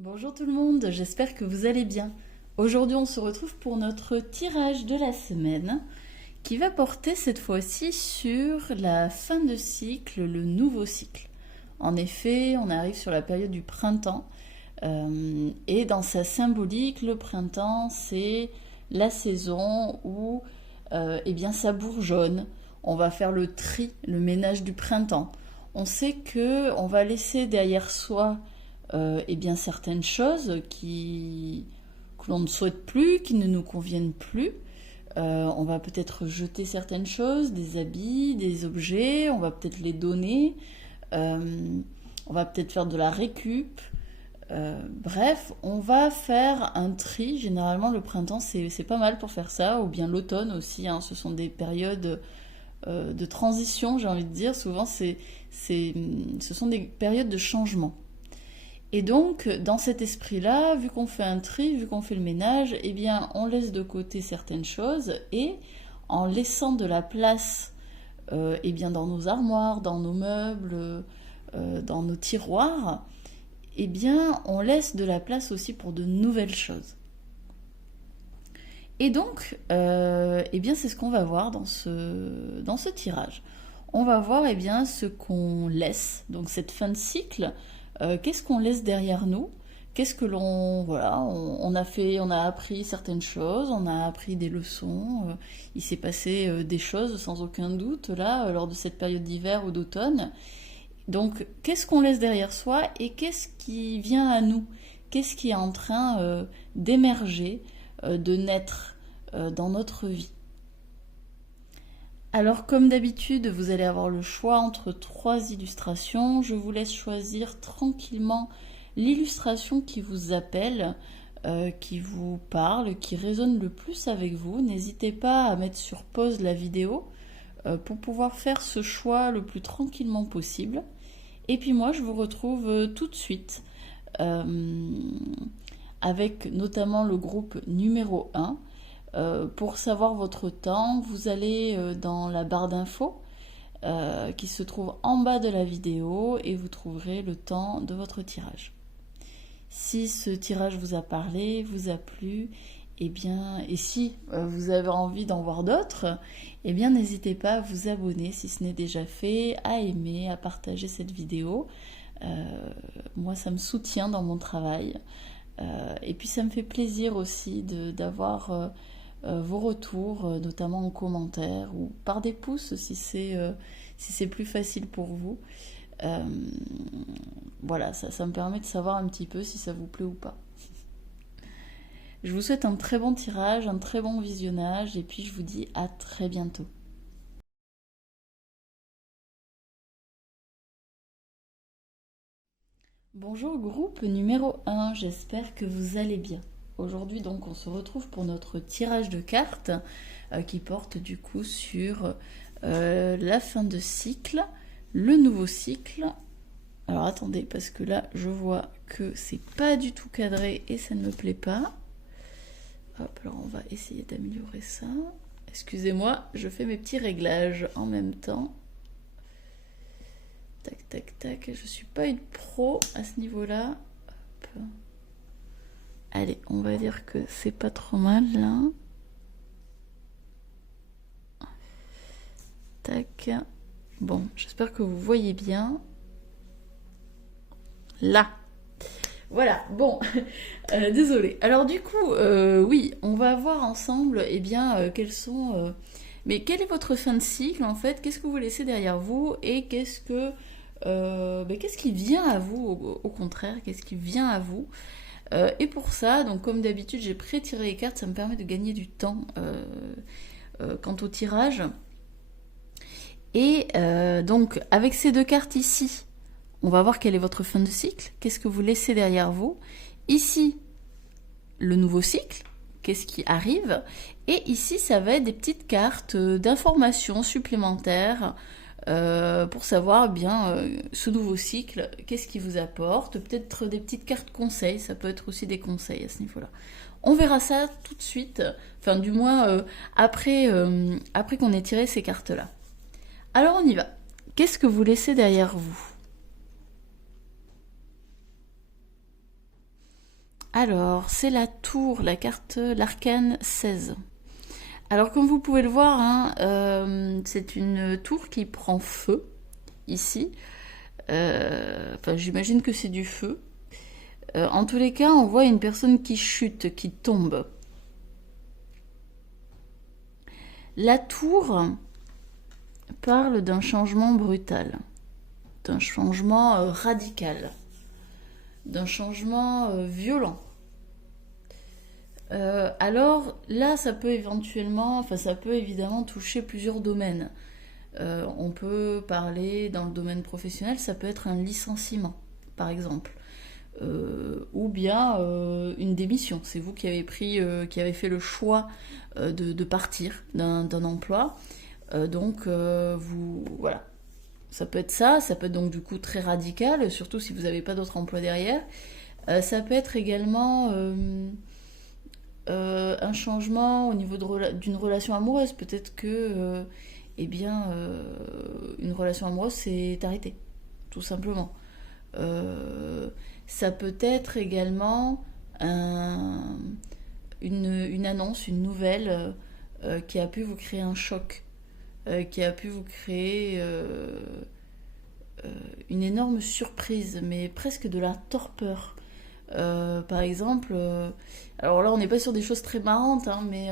Bonjour tout le monde, j'espère que vous allez bien. Aujourd'hui on se retrouve pour notre tirage de la semaine qui va porter cette fois-ci sur la fin de cycle, le nouveau cycle. En effet, on arrive sur la période du printemps et dans sa symbolique, le printemps c'est la saison où eh bien, ça bourgeonne. On va faire le tri, le ménage du printemps. On sait que on va laisser derrière soi eh bien, certaines choses que l'on ne souhaite plus, qui ne nous conviennent plus. On va peut-être jeter certaines choses, des habits, des objets, on va peut-être les donner, on va peut-être faire de la récup. Bref, on va faire un tri. Généralement, le printemps, c'est pas mal pour faire ça, ou bien l'automne aussi, hein. Ce sont des périodes de transition, j'ai envie de dire. Souvent, ce sont des périodes de changement. Et donc, dans cet esprit-là, vu qu'on fait un tri, vu qu'on fait le ménage, eh bien, on laisse de côté certaines choses et en laissant de la place eh bien, dans nos armoires, dans nos meubles, dans nos tiroirs, eh bien, on laisse de la place aussi pour de nouvelles choses. Et donc, eh bien, c'est ce qu'on va voir dans ce tirage. On va voir eh bien, ce qu'on laisse, donc cette fin de cycle, qu'est-ce qu'on laisse derrière nous, qu'est-ce que voilà, on a fait, on a appris certaines choses, on a appris des leçons, il s'est passé des choses sans aucun doute là, lors de cette période d'hiver ou d'automne. Donc, qu'est-ce qu'on laisse derrière soi et qu'est-ce qui vient à nous? Qu'est-ce qui est en train d'émerger, de naître dans notre vie? Alors, comme d'habitude, vous allez avoir le choix entre trois illustrations. Je vous laisse choisir tranquillement l'illustration qui vous appelle, qui vous parle, qui résonne le plus avec vous. N'hésitez pas à mettre sur pause la vidéo pour pouvoir faire ce choix le plus tranquillement possible. Et puis moi, je vous retrouve tout de suite euh, avec notamment le groupe numéro 1. Pour savoir votre temps, vous allez dans la barre d'infos qui se trouve en bas de la vidéo et vous trouverez le temps de votre tirage. Si ce tirage vous a parlé, vous a plu, eh bien, et si vous avez envie d'en voir d'autres, eh bien, n'hésitez pas à vous abonner si ce n'est déjà fait, à aimer, à partager cette vidéo. Moi, ça me soutient dans mon travail. Et puis, ça me fait plaisir aussi d'avoir vos retours, notamment en commentaire ou par des pouces si c'est plus facile pour vous. Euh, voilà, ça me permet de savoir un petit peu si ça vous plaît ou pas. Je vous souhaite un très bon tirage, un très bon visionnage et puis je vous dis à très bientôt. Bonjour groupe numéro 1, j'espère que vous allez bien. Aujourd'hui donc on se retrouve pour notre tirage de cartes qui porte du coup sur la fin de cycle, le nouveau cycle. Alors attendez parce que là je vois que c'est pas du tout cadré et ça ne me plaît pas. Hop, alors on va essayer d'améliorer ça. Excusez-moi, je fais mes petits réglages en même temps. Tac, tac, tac. Je suis pas une pro à ce niveau-là. Hop. Allez, on va dire que c'est pas trop mal là. Tac. Bon, j'espère que vous voyez bien. Là. Voilà, bon, désolé. Alors du coup, oui, on va voir ensemble, eh bien, quels sont... mais quelle est votre fin de cycle en fait? Qu'est-ce que vous laissez derrière vous? Et qu'est-ce qui vient à vous au contraire? Qu'est-ce qui vient à vous? Et pour ça, donc comme d'habitude, j'ai pré-tiré les cartes, ça me permet de gagner du temps quant au tirage. Et donc, avec ces deux cartes ici, on va voir quelle est votre fin de cycle, qu'est-ce que vous laissez derrière vous. Ici, le nouveau cycle, qu'est-ce qui arrive. Et ici, ça va être des petites cartes d'informations supplémentaires pour savoir bien ce nouveau cycle, qu'est-ce qui vous apporte. Peut-être des petites cartes conseils, ça peut être aussi des conseils à ce niveau-là. On verra ça tout de suite, enfin du moins après qu'on ait tiré ces cartes-là. Alors on y va. Qu'est-ce que vous laissez derrière vous? Alors, c'est la tour, la carte, l'arcane 16. Alors, comme vous pouvez le voir, hein, c'est une tour qui prend feu, ici. Enfin, j'imagine que c'est du feu. En tous les cas, on voit une personne qui chute, qui tombe. La tour parle d'un changement brutal, d'un changement radical, d'un changement violent. Alors là, ça peut éventuellement, enfin ça peut évidemment toucher plusieurs domaines. On peut parler dans le domaine professionnel, ça peut être un licenciement, par exemple. Ou bien une démission. C'est vous qui avez qui avez fait le choix de partir d'un emploi. Donc vous voilà. Ça peut être ça peut être donc du coup très radical, surtout si vous n'avez pas d'autre emploi derrière. Ça peut être également un changement au niveau d'une relation amoureuse. Peut-être que une relation amoureuse s'est arrêtée, tout simplement. Ça peut être également une annonce, une nouvelle qui a pu vous créer un choc, qui a pu vous créer une énorme surprise, mais presque de la torpeur. Par exemple, alors là on n'est pas sur des choses très marrantes, hein, mais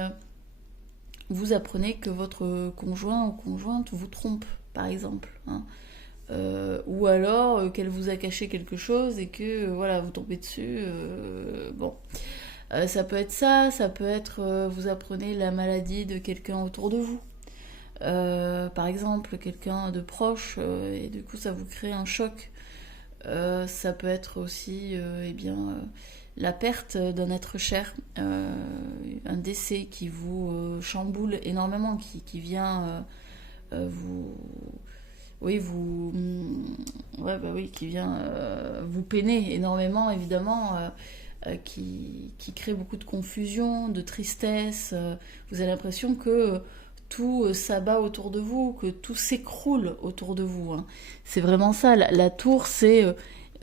vous apprenez que votre conjoint ou conjointe vous trompe, par exemple. Hein. Ou alors qu'elle vous a caché quelque chose et que voilà, vous tombez dessus. Bon. Ça peut être ça peut être vous apprenez la maladie de quelqu'un autour de vous. Par exemple, quelqu'un de proche, et du coup ça vous crée un choc. Ça peut être aussi la perte d'un être cher, un décès qui vous chamboule énormément, qui vient vous oui, qui vient vous peiner énormément, évidemment, qui crée beaucoup de confusion, de tristesse. Vous avez l'impression que tout s'abat autour de vous, que tout s'écroule autour de vous. Hein. C'est vraiment ça. La tour, ça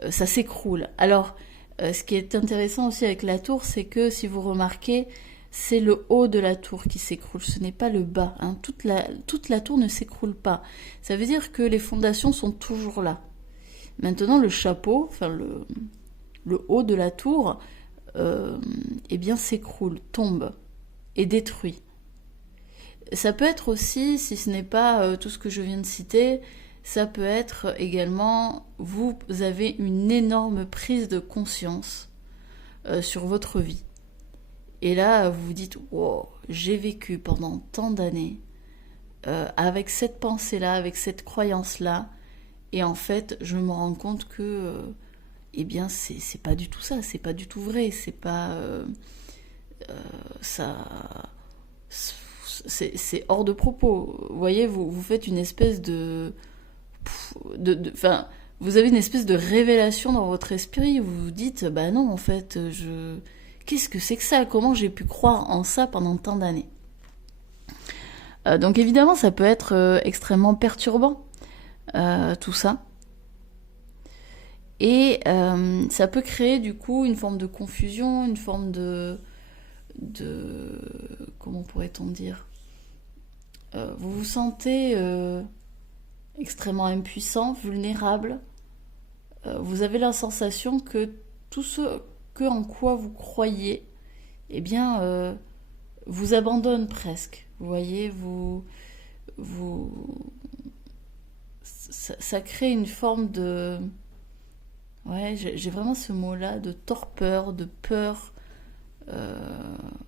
s'écroule. Alors, ce qui est intéressant aussi avec la tour, c'est que si vous remarquez, c'est le haut de la tour qui s'écroule, ce n'est pas le bas. Hein. Toute la tour ne s'écroule pas. Ça veut dire que les fondations sont toujours là. Maintenant, le chapeau, enfin le haut de la tour, s'écroule, tombe, est détruit. Ça peut être aussi, si ce n'est pas tout ce que je viens de citer, ça peut être également, vous avez une énorme prise de conscience sur votre vie. Et là, vous vous dites, wow, j'ai vécu pendant tant d'années avec cette pensée-là, avec cette croyance-là, et en fait, je me rends compte que, c'est pas du tout ça, c'est pas du tout vrai, c'est pas ça, c'est hors de propos. Vous voyez, vous faites une espèce enfin, vous avez une espèce de révélation dans votre esprit. Vous vous dites, bah non, en fait, qu'est-ce que c'est que ça? Comment j'ai pu croire en ça pendant tant d'années? Donc évidemment, ça peut être extrêmement perturbant, tout ça. Et ça peut créer du coup une forme de confusion, une forme de comment pourrait-on dire? Vous vous sentez extrêmement impuissant, vulnérable. Vous avez la sensation que tout ce en quoi vous croyez, vous abandonne presque. Vous voyez, ça crée une forme de, ouais, j'ai vraiment ce mot-là, de torpeur, de peur.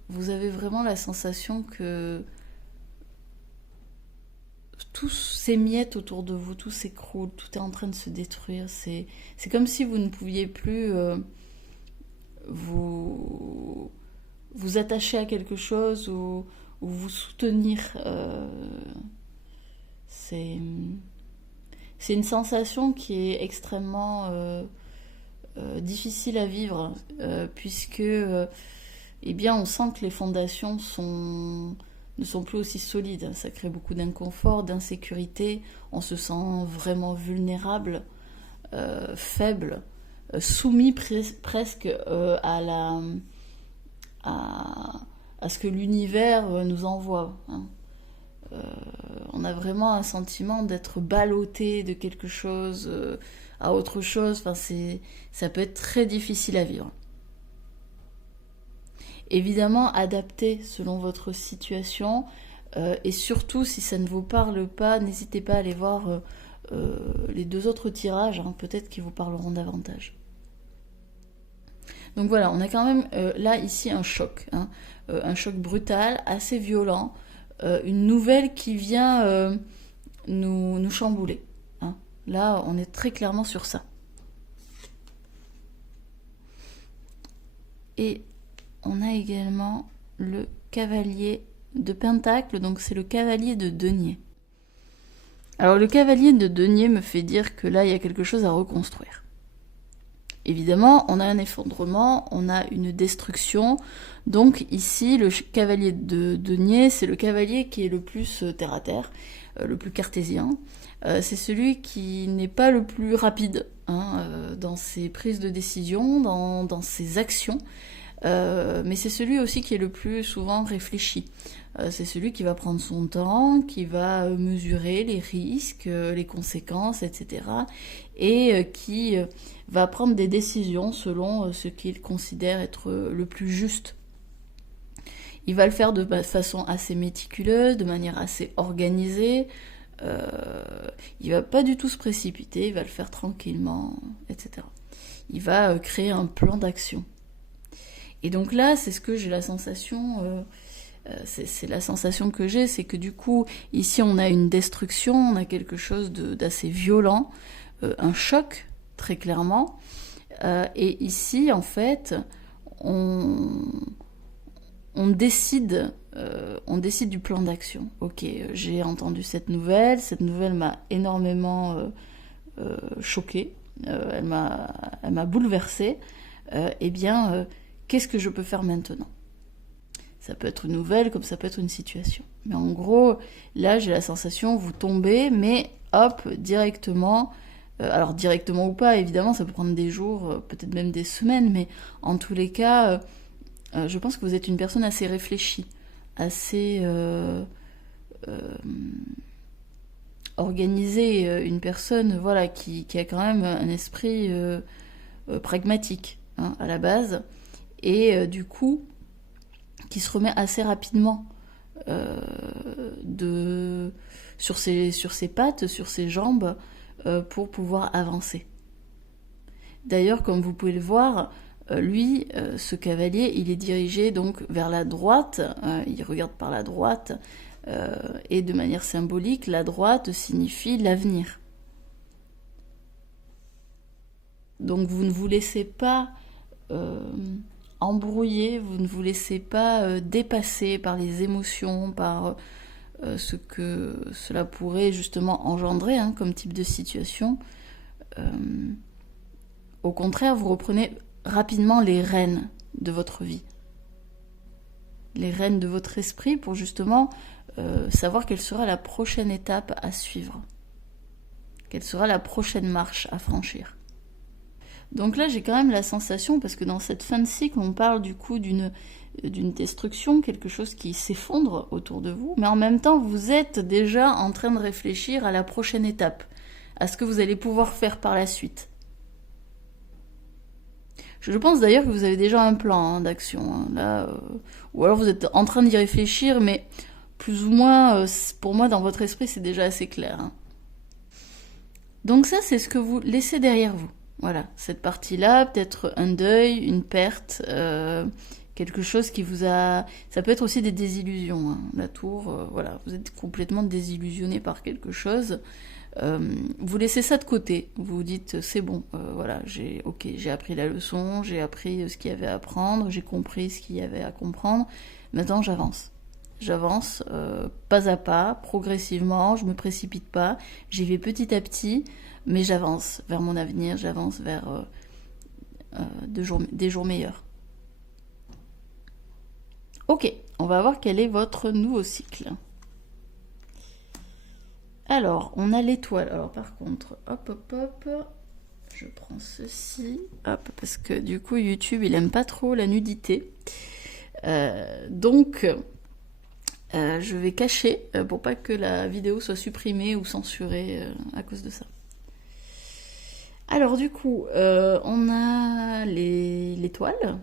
Vous avez vraiment la sensation que tout s'émiette autour de vous, tout s'écroule, tout est en train de se détruire. C'est comme si vous ne pouviez plus vous attacher à quelque chose ou vous soutenir. C'est une sensation qui est extrêmement difficile à vivre puisque on sent que les fondations ne sont plus aussi solides. Ça crée beaucoup d'inconfort, d'insécurité. On se sent vraiment vulnérable, faible, soumis presque à ce que l'univers nous envoie. Hein. On a vraiment un sentiment d'être ballotté de quelque chose à autre chose. Enfin, ça peut être très difficile à vivre. Évidemment, adaptez selon votre situation et surtout, si ça ne vous parle pas, n'hésitez pas à aller voir les 2 autres tirages, hein, peut-être qu'ils vous parleront davantage. Donc voilà, on a quand même là, ici, un choc. Hein, un choc brutal, assez violent. Une nouvelle qui vient nous chambouler. Hein. Là, on est très clairement sur ça. Et on a également le cavalier de Pentacle, donc c'est le cavalier de denier. Alors le cavalier de denier me fait dire que là, il y a quelque chose à reconstruire. Évidemment, on a un effondrement, on a une destruction. Donc ici, le cavalier de denier, c'est le cavalier qui est le plus terre-à-terre, le plus cartésien. C'est celui qui n'est pas le plus rapide hein, dans ses prises de décision, dans ses actions. Mais c'est celui aussi qui est le plus souvent réfléchi. C'est celui qui va prendre son temps, qui va mesurer les risques, les conséquences, etc. Et qui va prendre des décisions selon ce qu'il considère être le plus juste. Il va le faire de façon assez méticuleuse, de manière assez organisée. Il va pas du tout se précipiter, il va le faire tranquillement, etc. Il va créer un plan d'action. Et donc là, c'est ce que j'ai la sensation... c'est la sensation que j'ai, c'est que du coup, ici on a une destruction, on a quelque chose d'assez violent, un choc, très clairement. Et ici, en fait, on décide du plan d'action. Ok, j'ai entendu cette nouvelle m'a énormément choquée, elle m'a bouleversée. Eh bien, qu'est-ce que je peux faire maintenant ? Ça peut être une nouvelle, comme ça peut être une situation. Mais en gros, là, j'ai la sensation, vous tombez, mais hop, directement, alors directement ou pas, évidemment, ça peut prendre des jours, peut-être même des semaines, mais en tous les cas, je pense que vous êtes une personne assez réfléchie, assez organisée, une personne voilà, qui a quand même un esprit pragmatique hein, à la base, et du coup, qui se remet assez rapidement sur ses pattes, sur ses jambes, pour pouvoir avancer. D'ailleurs, comme vous pouvez le voir, lui, ce cavalier, il est dirigé donc vers la droite, il regarde par la droite, et de manière symbolique, la droite signifie l'avenir. Donc vous ne vous laissez pas embrouiller, vous ne vous laissez pas dépasser par les émotions, par ce que cela pourrait justement engendrer hein, comme type de situation. Au contraire, vous reprenez rapidement les rênes de votre vie, les rênes de votre esprit pour justement savoir quelle sera la prochaine étape à suivre, quelle sera la prochaine marche à franchir. Donc là, j'ai quand même la sensation, parce que dans cette fin de cycle, on parle du coup d'une destruction, quelque chose qui s'effondre autour de vous, mais en même temps, vous êtes déjà en train de réfléchir à la prochaine étape, à ce que vous allez pouvoir faire par la suite. Je pense d'ailleurs que vous avez déjà un plan hein, d'action, hein, là, ou alors vous êtes en train d'y réfléchir, mais plus ou moins, pour moi, dans votre esprit, c'est déjà assez clair. Hein. Donc ça, c'est ce que vous laissez derrière vous. Voilà, cette partie-là, peut-être un deuil, une perte, quelque chose qui vous a... Ça peut être aussi des désillusions. Hein. La tour, voilà, vous êtes complètement désillusionné par quelque chose. Vous laissez ça de côté. Vous vous dites, c'est bon, voilà, j'ai appris la leçon, j'ai appris ce qu'il y avait à apprendre, j'ai compris ce qu'il y avait à comprendre. Maintenant, j'avance. J'avance pas à pas, progressivement, je me précipite pas, j'y vais petit à petit, mais j'avance vers mon avenir, j'avance vers des jours meilleurs. Ok, on va voir quel est votre nouveau cycle. Alors, on a l'étoile. Alors par contre, hop, hop, hop, je prends ceci, hop, parce que du coup YouTube il aime pas trop la nudité. Donc je vais cacher pour pas que la vidéo soit supprimée ou censurée à cause de ça. Alors du coup, on a l'étoile,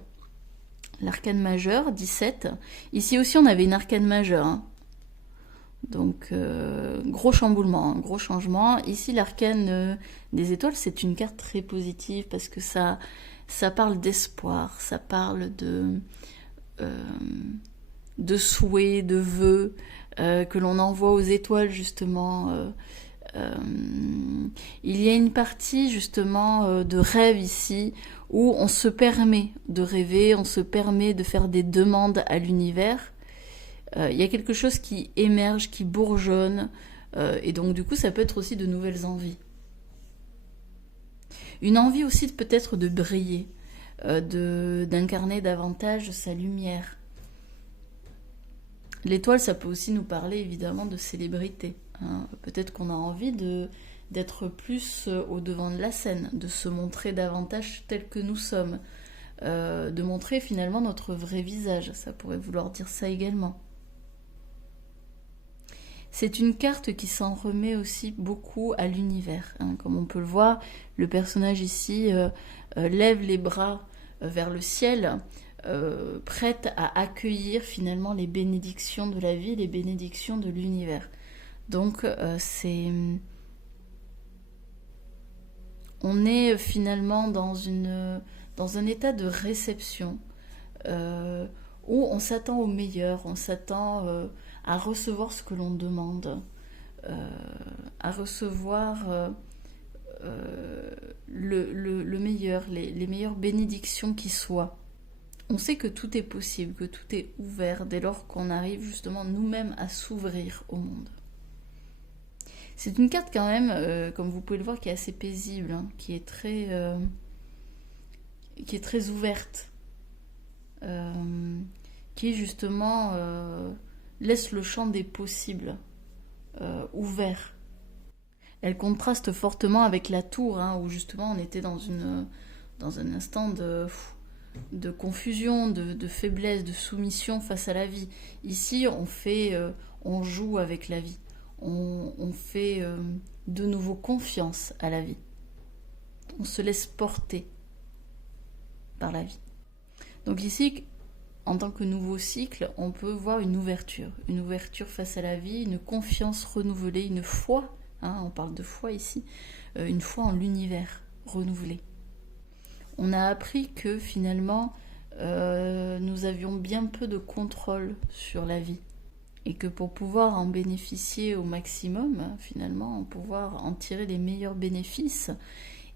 l'arcane majeur, 17. Ici aussi on avait une arcane majeure, hein. Donc gros chamboulement, hein, gros changement. Ici l'arcane des étoiles, c'est une carte très positive parce que ça parle d'espoir, ça parle de souhaits, de vœux que l'on envoie aux étoiles justement. Il y a une partie justement de rêve ici où on se permet de rêver, on se permet de faire des demandes à l'univers. Il y a quelque chose qui émerge, qui bourgeonne, et donc du coup ça peut être aussi de nouvelles envies. Une envie aussi peut-être de briller, d'incarner davantage sa lumière. L'étoile, ça peut aussi nous parler évidemment de célébrité, hein. Peut-être qu'on a envie d'être plus au devant de la scène, de se montrer davantage tel que nous sommes, de montrer finalement notre vrai visage, ça pourrait vouloir dire ça également. C'est une carte qui s'en remet aussi beaucoup à l'univers, hein. Comme on peut le voir, le personnage ici lève les bras vers le ciel, prête à accueillir finalement les bénédictions de la vie, les bénédictions de l'univers. Donc on est finalement dans un état de réception où on s'attend au meilleur, on s'attend à recevoir ce que l'on demande, à recevoir le meilleur, les meilleures bénédictions qui soient. On sait que tout est possible, que tout est ouvert dès lors qu'on arrive justement nous-mêmes à s'ouvrir au monde. C'est une carte quand même, comme vous pouvez le voir, qui est assez paisible, hein, qui est très ouverte, qui justement laisse le champ des possibles ouvert. Elle contraste fortement avec la tour, hein, où justement on était dans un instant de confusion, de faiblesse, de soumission face à la vie. Ici, on joue avec la vie. On fait de nouveau confiance à la vie. On se laisse porter par la vie. Donc ici, en tant que nouveau cycle, on peut voir une ouverture face à la vie, une confiance renouvelée, une foi, hein, on parle de foi ici, une foi en l'univers renouvelée. On a appris que finalement, nous avions bien peu de contrôle sur la vie et que pour pouvoir en bénéficier au maximum, finalement, pour pouvoir en tirer les meilleurs bénéfices,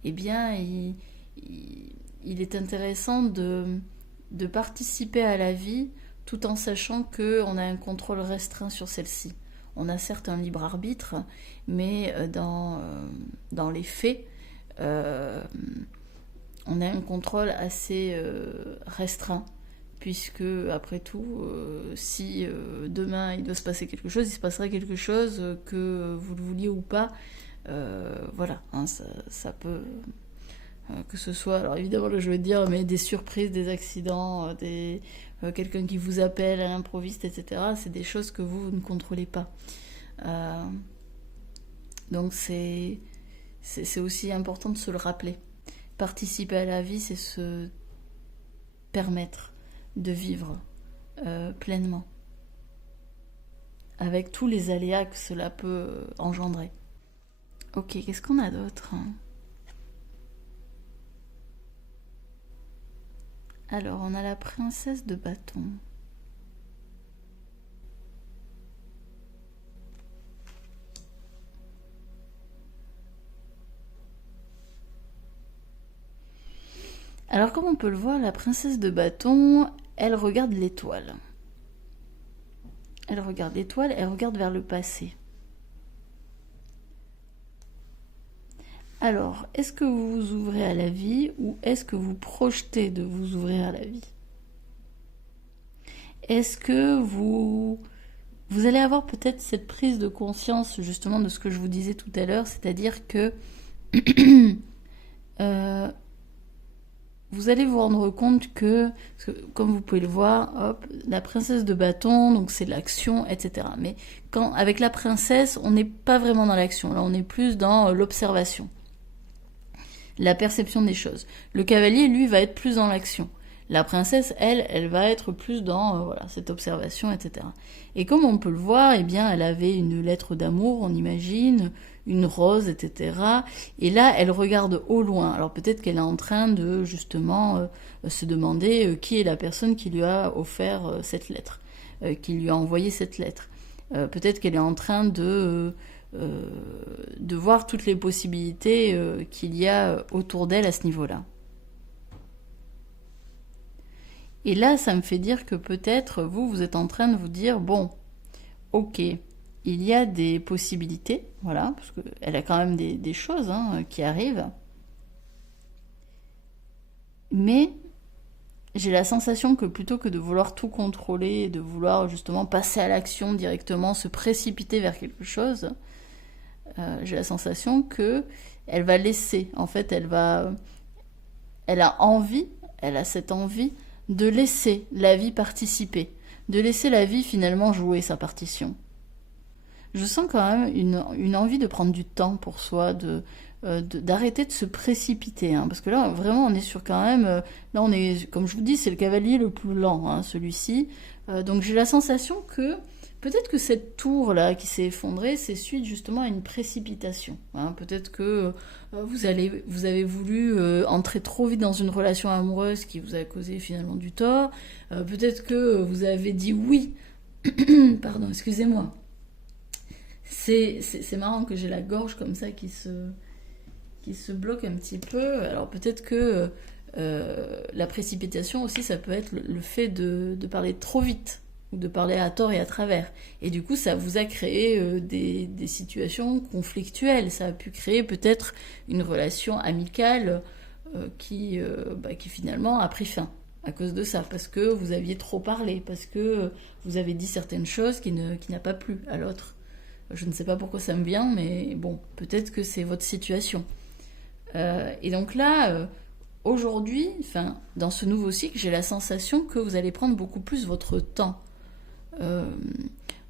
eh bien, il est intéressant de participer à la vie tout en sachant qu'on a un contrôle restreint sur celle-ci. On a certes un libre arbitre, mais dans les faits, on a un contrôle assez restreint, puisque après tout, si demain il doit se passer quelque chose, il se passera quelque chose, que vous le vouliez ou pas, voilà, hein, ça peut... que ce soit, alors évidemment je vais dire, mais des surprises, des accidents, quelqu'un qui vous appelle à l'improviste, etc. C'est des choses que vous ne contrôlez pas. Donc c'est aussi important de se le rappeler. Participer à la vie, c'est se permettre de vivre pleinement, avec tous les aléas que cela peut engendrer. Ok, qu'est-ce qu'on a d'autre ? Alors, on a la princesse de bâton. Alors, comme on peut le voir, la princesse de bâton, elle regarde l'étoile. Elle regarde l'étoile, elle regarde vers le passé. Alors, est-ce que vous vous ouvrez à la vie ou est-ce que vous projetez de vous ouvrir à la vie ? Est-ce que vous allez avoir peut-être cette prise de conscience justement de ce que je vous disais tout à l'heure, c'est-à-dire que euh, vous allez vous rendre compte que, parce que comme vous pouvez le voir, hop, la princesse de bâton, donc c'est l'action, etc. Mais avec la princesse, on n'est pas vraiment dans l'action. Là, on est plus dans l'observation, la perception des choses. Le cavalier, lui, va être plus dans l'action. La princesse, elle va être plus dans voilà, cette observation, etc. Et comme on peut le voir, eh bien, elle avait une lettre d'amour, on imagine, une rose, etc. Et là, elle regarde au loin. Alors peut-être qu'elle est en train de justement se demander qui est la personne qui lui a offert cette lettre, qui lui a envoyé cette lettre. Peut-être qu'elle est en train de voir toutes les possibilités qu'il y a autour d'elle à ce niveau-là. Et là, ça me fait dire que peut-être vous êtes en train de vous dire, bon, ok, il y a des possibilités, voilà, parce qu'elle a quand même des choses qui arrivent, mais j'ai la sensation que plutôt que de vouloir tout contrôler, de vouloir justement passer à l'action directement, se précipiter vers quelque chose, j'ai la sensation que elle va laisser, en fait, elle a envie, elle a cette envie de laisser la vie participer, de laisser la vie finalement jouer sa partition. Je sens quand même une envie de prendre du temps pour soi, d'arrêter de se précipiter, parce que là vraiment on est sur quand même, là on est, comme je vous dis, c'est le cavalier le plus lent, celui-ci, donc j'ai la sensation que peut-être que cette tour là qui s'est effondrée, c'est suite justement à une précipitation, peut-être que vous avez voulu entrer trop vite dans une relation amoureuse qui vous a causé finalement du tort, peut-être que vous avez dit oui, pardon, excusez-moi. C'est marrant que j'ai la gorge comme ça qui se bloque un petit peu. Alors peut-être que la précipitation aussi, ça peut être le fait de parler trop vite ou de parler à tort et à travers. Et du coup, ça vous a créé des situations conflictuelles. Ça a pu créer peut-être une relation amicale qui finalement a pris fin à cause de ça, parce que vous aviez trop parlé, parce que vous avez dit certaines choses qui n'a pas plu à l'autre. Je ne sais pas pourquoi ça me vient, mais bon, peut-être que c'est votre situation. Et donc là, aujourd'hui, dans ce nouveau cycle, j'ai la sensation que vous allez prendre beaucoup plus votre temps.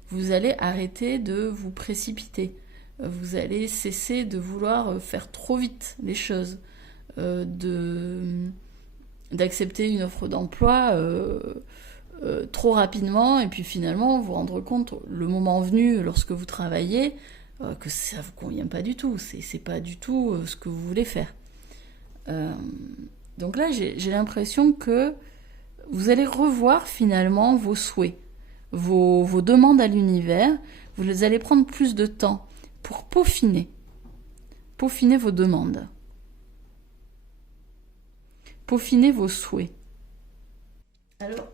Vous allez arrêter de vous précipiter. Vous allez cesser de vouloir faire trop vite les choses. D'accepter une offre d'emploi trop rapidement, et puis finalement vous rendre compte le moment venu lorsque vous travaillez que ça vous convient pas du tout, c'est pas du tout ce que vous voulez faire. Donc là j'ai l'impression que vous allez revoir finalement vos souhaits, vos demandes à l'univers. Vous allez prendre plus de temps pour peaufiner vos demandes, peaufiner vos souhaits. Alors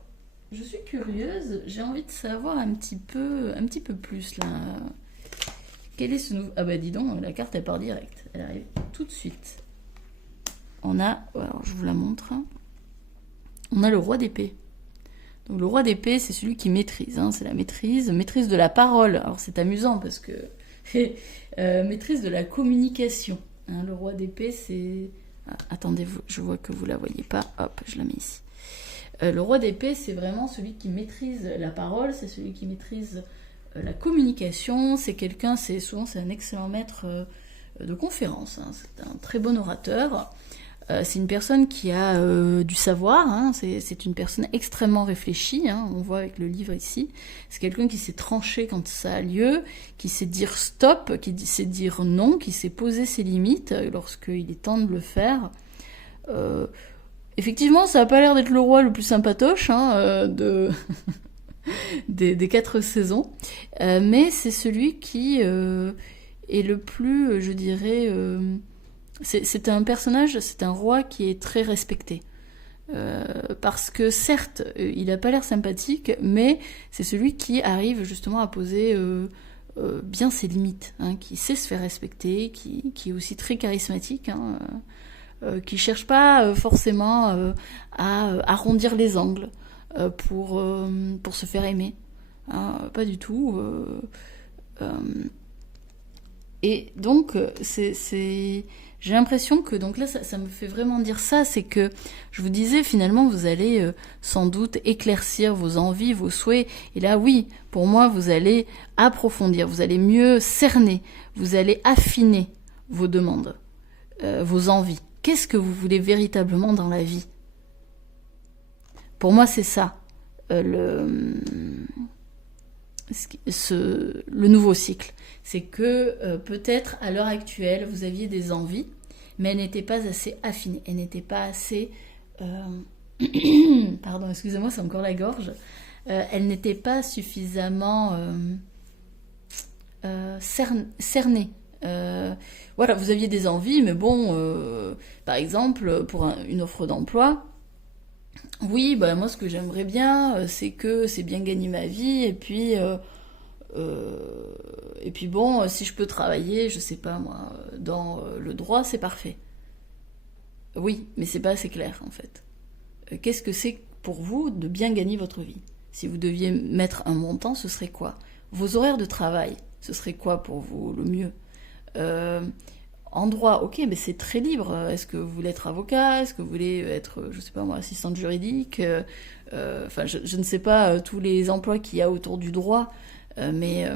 je suis curieuse, j'ai envie de savoir un petit peu plus là. Quel est ce nouveau... Ah bah dis donc, la carte elle part direct, elle arrive tout de suite. On a, alors je vous la montre, on a le roi d'épée. Donc le roi d'épée, c'est celui qui maîtrise, c'est la maîtrise de la parole. Alors c'est amusant parce que maîtrise de la communication. Le roi d'épée, c'est... Ah, attendez, je vois que vous la voyez pas, hop, je la mets ici. Le roi d'épée, c'est vraiment celui qui maîtrise la parole, c'est celui qui maîtrise la communication, c'est un excellent maître de conférence, c'est un très bon orateur, c'est une personne qui a du savoir, c'est une personne extrêmement réfléchie, on voit avec le livre ici, c'est quelqu'un qui sait trancher quand ça a lieu, qui sait dire stop, qui sait dire non, qui sait poser ses limites lorsqu'il est temps de le faire. Effectivement, ça n'a pas l'air d'être le roi le plus sympatoche des 4 saisons, mais c'est celui qui est le plus, je dirais, c'est un personnage, c'est un roi qui est très respecté. Parce que certes, il n'a pas l'air sympathique, mais c'est celui qui arrive justement à poser bien ses limites, qui sait se faire respecter, qui est aussi très charismatique, qui cherche pas forcément à arrondir les angles pour se faire aimer, pas du tout. Et donc J'ai l'impression que, donc là, ça me fait vraiment dire ça, c'est que, je vous disais, finalement, vous allez sans doute éclaircir vos envies, vos souhaits. Et là, oui, pour moi, vous allez approfondir, vous allez mieux cerner, vous allez affiner vos demandes, vos envies. Qu'est-ce que vous voulez véritablement dans la vie? Pour moi, c'est ça, le nouveau cycle. C'est que peut-être à l'heure actuelle, vous aviez des envies, mais elles n'étaient pas assez affinées, elles n'étaient pas assez... Pardon, excusez-moi, c'est encore la gorge. Elles n'étaient pas suffisamment cernées. Voilà, vous aviez des envies, mais bon, par exemple, pour une offre d'emploi, oui, bah moi ce que j'aimerais bien, c'est que c'est bien gagner ma vie, et puis bon, si je peux travailler, je sais pas moi, dans le droit, c'est parfait. Oui, mais c'est pas assez clair en fait. Qu'est-ce que c'est pour vous de bien gagner votre vie? Si vous deviez mettre un montant, ce serait quoi? Vos horaires de travail, ce serait quoi pour vous le mieux? En droit, ok, mais c'est très libre. Est-ce que vous voulez être avocat? Est-ce que vous voulez être, je sais pas moi, assistante juridique? Enfin, je ne sais pas tous les emplois qu'il y a autour du droit, mais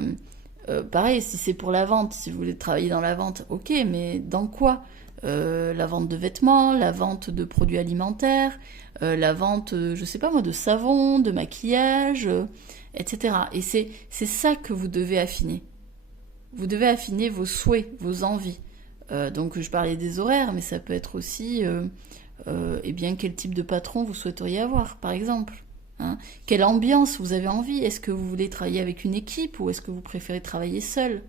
pareil, si c'est pour la vente, si vous voulez travailler dans la vente, ok, mais dans quoi? La vente de vêtements, la vente de produits alimentaires, la vente, je sais pas moi, de savon, de maquillage, etc. Et c'est ça que vous devez affiner. Vous devez affiner vos souhaits, vos envies. Donc je parlais des horaires, mais ça peut être aussi eh bien, quel type de patron vous souhaiteriez avoir, par exemple. Hein. Quelle ambiance vous avez envie? Est-ce que vous voulez travailler avec une équipe ou est-ce que vous préférez travailler seul?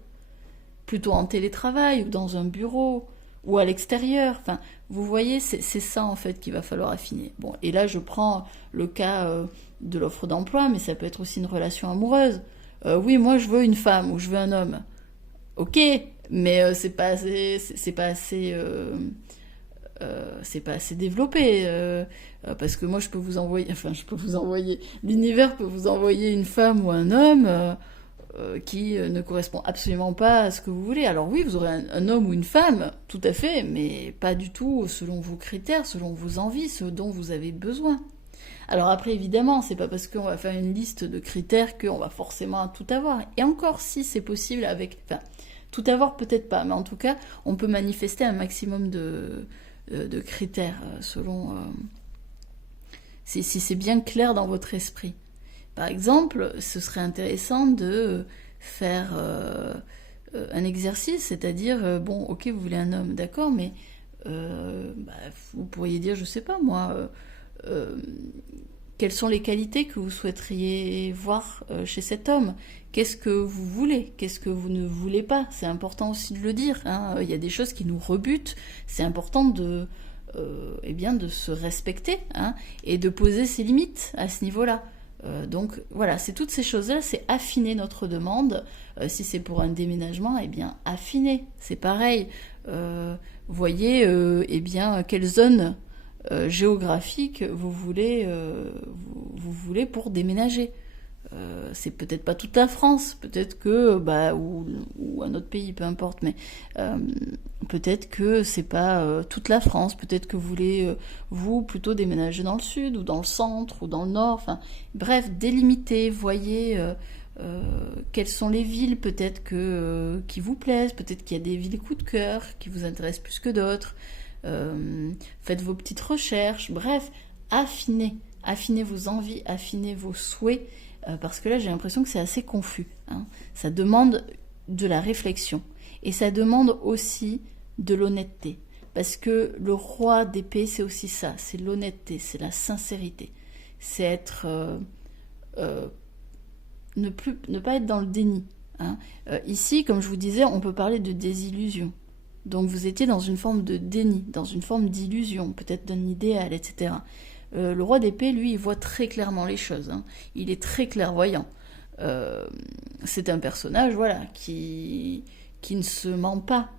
Plutôt en télétravail ou dans un bureau ou à l'extérieur. Enfin, vous voyez, c'est ça en fait qu'il va falloir affiner. Bon, et là je prends le cas de l'offre d'emploi, mais ça peut être aussi une relation amoureuse. Oui, moi je veux une femme ou je veux un homme. Ok, mais c'est pas assez développé parce que moi je peux vous envoyer, l'univers peut vous envoyer une femme ou un homme qui ne correspond absolument pas à ce que vous voulez. Alors oui, vous aurez un homme ou une femme, tout à fait, mais pas du tout selon vos critères, selon vos envies, ce dont vous avez besoin. Alors après, évidemment, c'est pas parce qu'on va faire une liste de critères qu'on va forcément tout avoir. Et encore, si c'est possible avec... Enfin, tout avoir, peut-être pas, mais en tout cas, on peut manifester un maximum de critères selon... si c'est bien clair dans votre esprit. Par exemple, ce serait intéressant de faire un exercice, c'est-à-dire, bon, ok, vous voulez un homme, d'accord, mais vous pourriez dire, je sais pas moi, quelles sont les qualités que vous souhaiteriez voir chez cet homme? Qu'est-ce que vous voulez? Qu'est-ce que vous ne voulez pas? C'est important aussi de le dire. Hein. Il y a des choses qui nous rebutent. C'est important de se respecter hein, et de poser ses limites à ce niveau-là. Donc voilà, c'est toutes ces choses-là, c'est affiner notre demande. Si c'est pour un déménagement, eh bien affiner, c'est pareil. Voyez quelle zone géographique vous voulez pour déménager. C'est peut-être pas toute la France, peut-être que ou un autre pays, peu importe, mais peut-être que c'est pas toute la France, peut-être que vous voulez vous plutôt déménager dans le sud ou dans le centre ou dans le nord, enfin bref, délimitez, voyez quelles sont les villes peut-être qui vous plaisent, peut-être qu'il y a des villes coup de cœur qui vous intéressent plus que d'autres. Faites vos petites recherches, bref, affinez vos envies, affinez vos souhaits, parce que là j'ai l'impression que c'est assez confus. Hein. Ça demande de la réflexion et ça demande aussi de l'honnêteté, parce que le roi d'épée c'est aussi ça, c'est l'honnêteté, c'est la sincérité, c'est être ne pas être dans le déni. Hein. Ici, comme je vous disais, on peut parler de désillusion. Donc vous étiez dans une forme de déni, dans une forme d'illusion, peut-être d'un idéal, etc. Le roi d'épée, lui, il voit très clairement les choses. Hein. Il est très clairvoyant. C'est un personnage, voilà, qui ne se ment pas,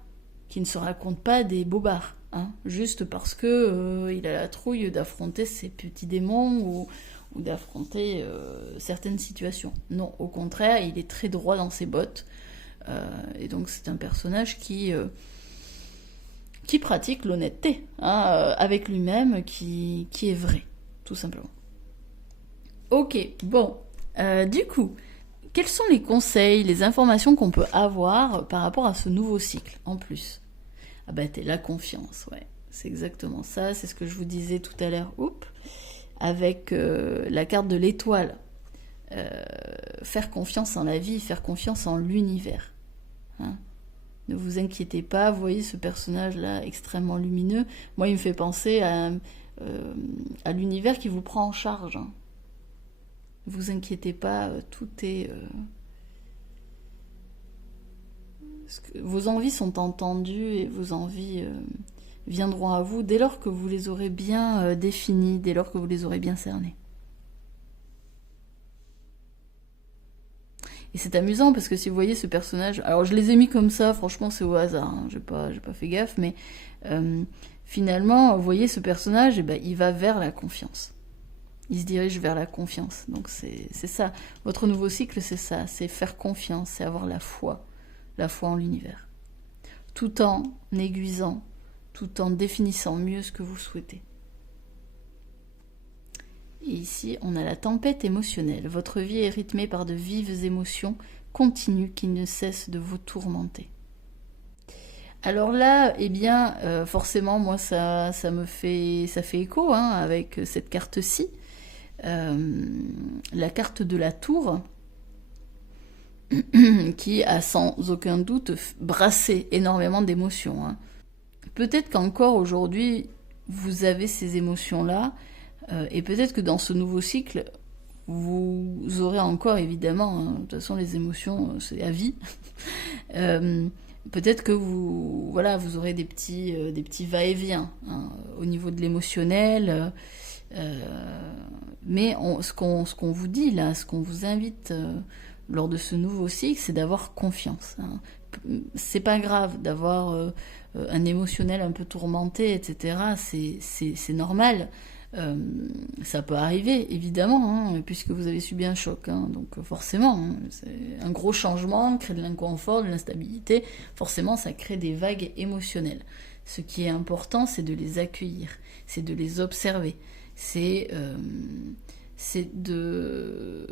qui ne se raconte pas des bobards, hein, juste parce que il a la trouille d'affronter ses petits démons ou d'affronter certaines situations. Non, au contraire, il est très droit dans ses bottes. Et donc c'est un personnage qui qui pratique l'honnêteté avec lui-même, qui est vrai, tout simplement. Ok, bon, du coup, quels sont les conseils, les informations qu'on peut avoir par rapport à ce nouveau cycle, en plus? Ah bah, la confiance, ouais, c'est exactement ça, c'est ce que je vous disais tout à l'heure, avec la carte de l'étoile. Faire confiance en la vie, faire confiance en l'univers. Hein. Ne vous inquiétez pas, vous voyez ce personnage-là extrêmement lumineux. Moi, il me fait penser à l'univers qui vous prend en charge. Hein. Ne vous inquiétez pas, tout est... vos envies sont entendues et vos envies viendront à vous dès lors que vous les aurez bien définies, dès lors que vous les aurez bien cernées. Et c'est amusant parce que si vous voyez ce personnage, alors je les ai mis comme ça, franchement c'est au hasard, hein, j'ai pas fait gaffe, mais finalement, vous voyez ce personnage, et ben, il va vers la confiance. Il se dirige vers la confiance. Donc c'est ça. Votre nouveau cycle, c'est ça, c'est faire confiance, c'est avoir la foi en l'univers. Tout en aiguisant, tout en définissant mieux ce que vous souhaitez. Et ici, on a la tempête émotionnelle. Votre vie est rythmée par de vives émotions continues qui ne cessent de vous tourmenter. Alors là, eh bien, forcément, moi, ça fait écho avec cette carte-ci. La carte de la tour, qui a sans aucun doute brassé énormément d'émotions. Hein. Peut-être qu'encore aujourd'hui, vous avez ces émotions-là, et peut-être que dans ce nouveau cycle, vous aurez encore, évidemment, de toute façon les émotions, c'est à vie. Peut-être que vous aurez des petits va-et-vient au niveau de l'émotionnel. Mais ce qu'on vous dit là, ce qu'on vous invite lors de ce nouveau cycle, c'est d'avoir confiance. Hein. C'est pas grave d'avoir un émotionnel un peu tourmenté, etc. C'est normal. Ça peut arriver, évidemment, puisque vous avez subi un choc. Donc forcément, c'est un gros changement, crée de l'inconfort, de l'instabilité. Forcément, ça crée des vagues émotionnelles. Ce qui est important, c'est de les accueillir, c'est de les observer. C'est de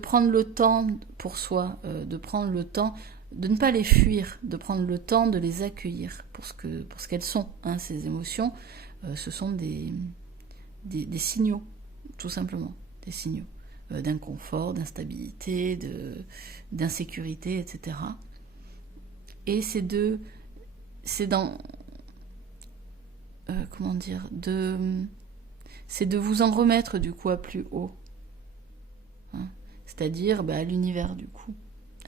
prendre le temps pour soi, de prendre le temps de ne pas les fuir, de prendre le temps de les accueillir pour ce qu'elles sont. Ces émotions, ce sont des signaux, tout simplement, des signaux d'inconfort, d'instabilité, d'insécurité, etc. Et c'est de vous en remettre du coup à plus haut, c'est-à-dire à l'univers du coup,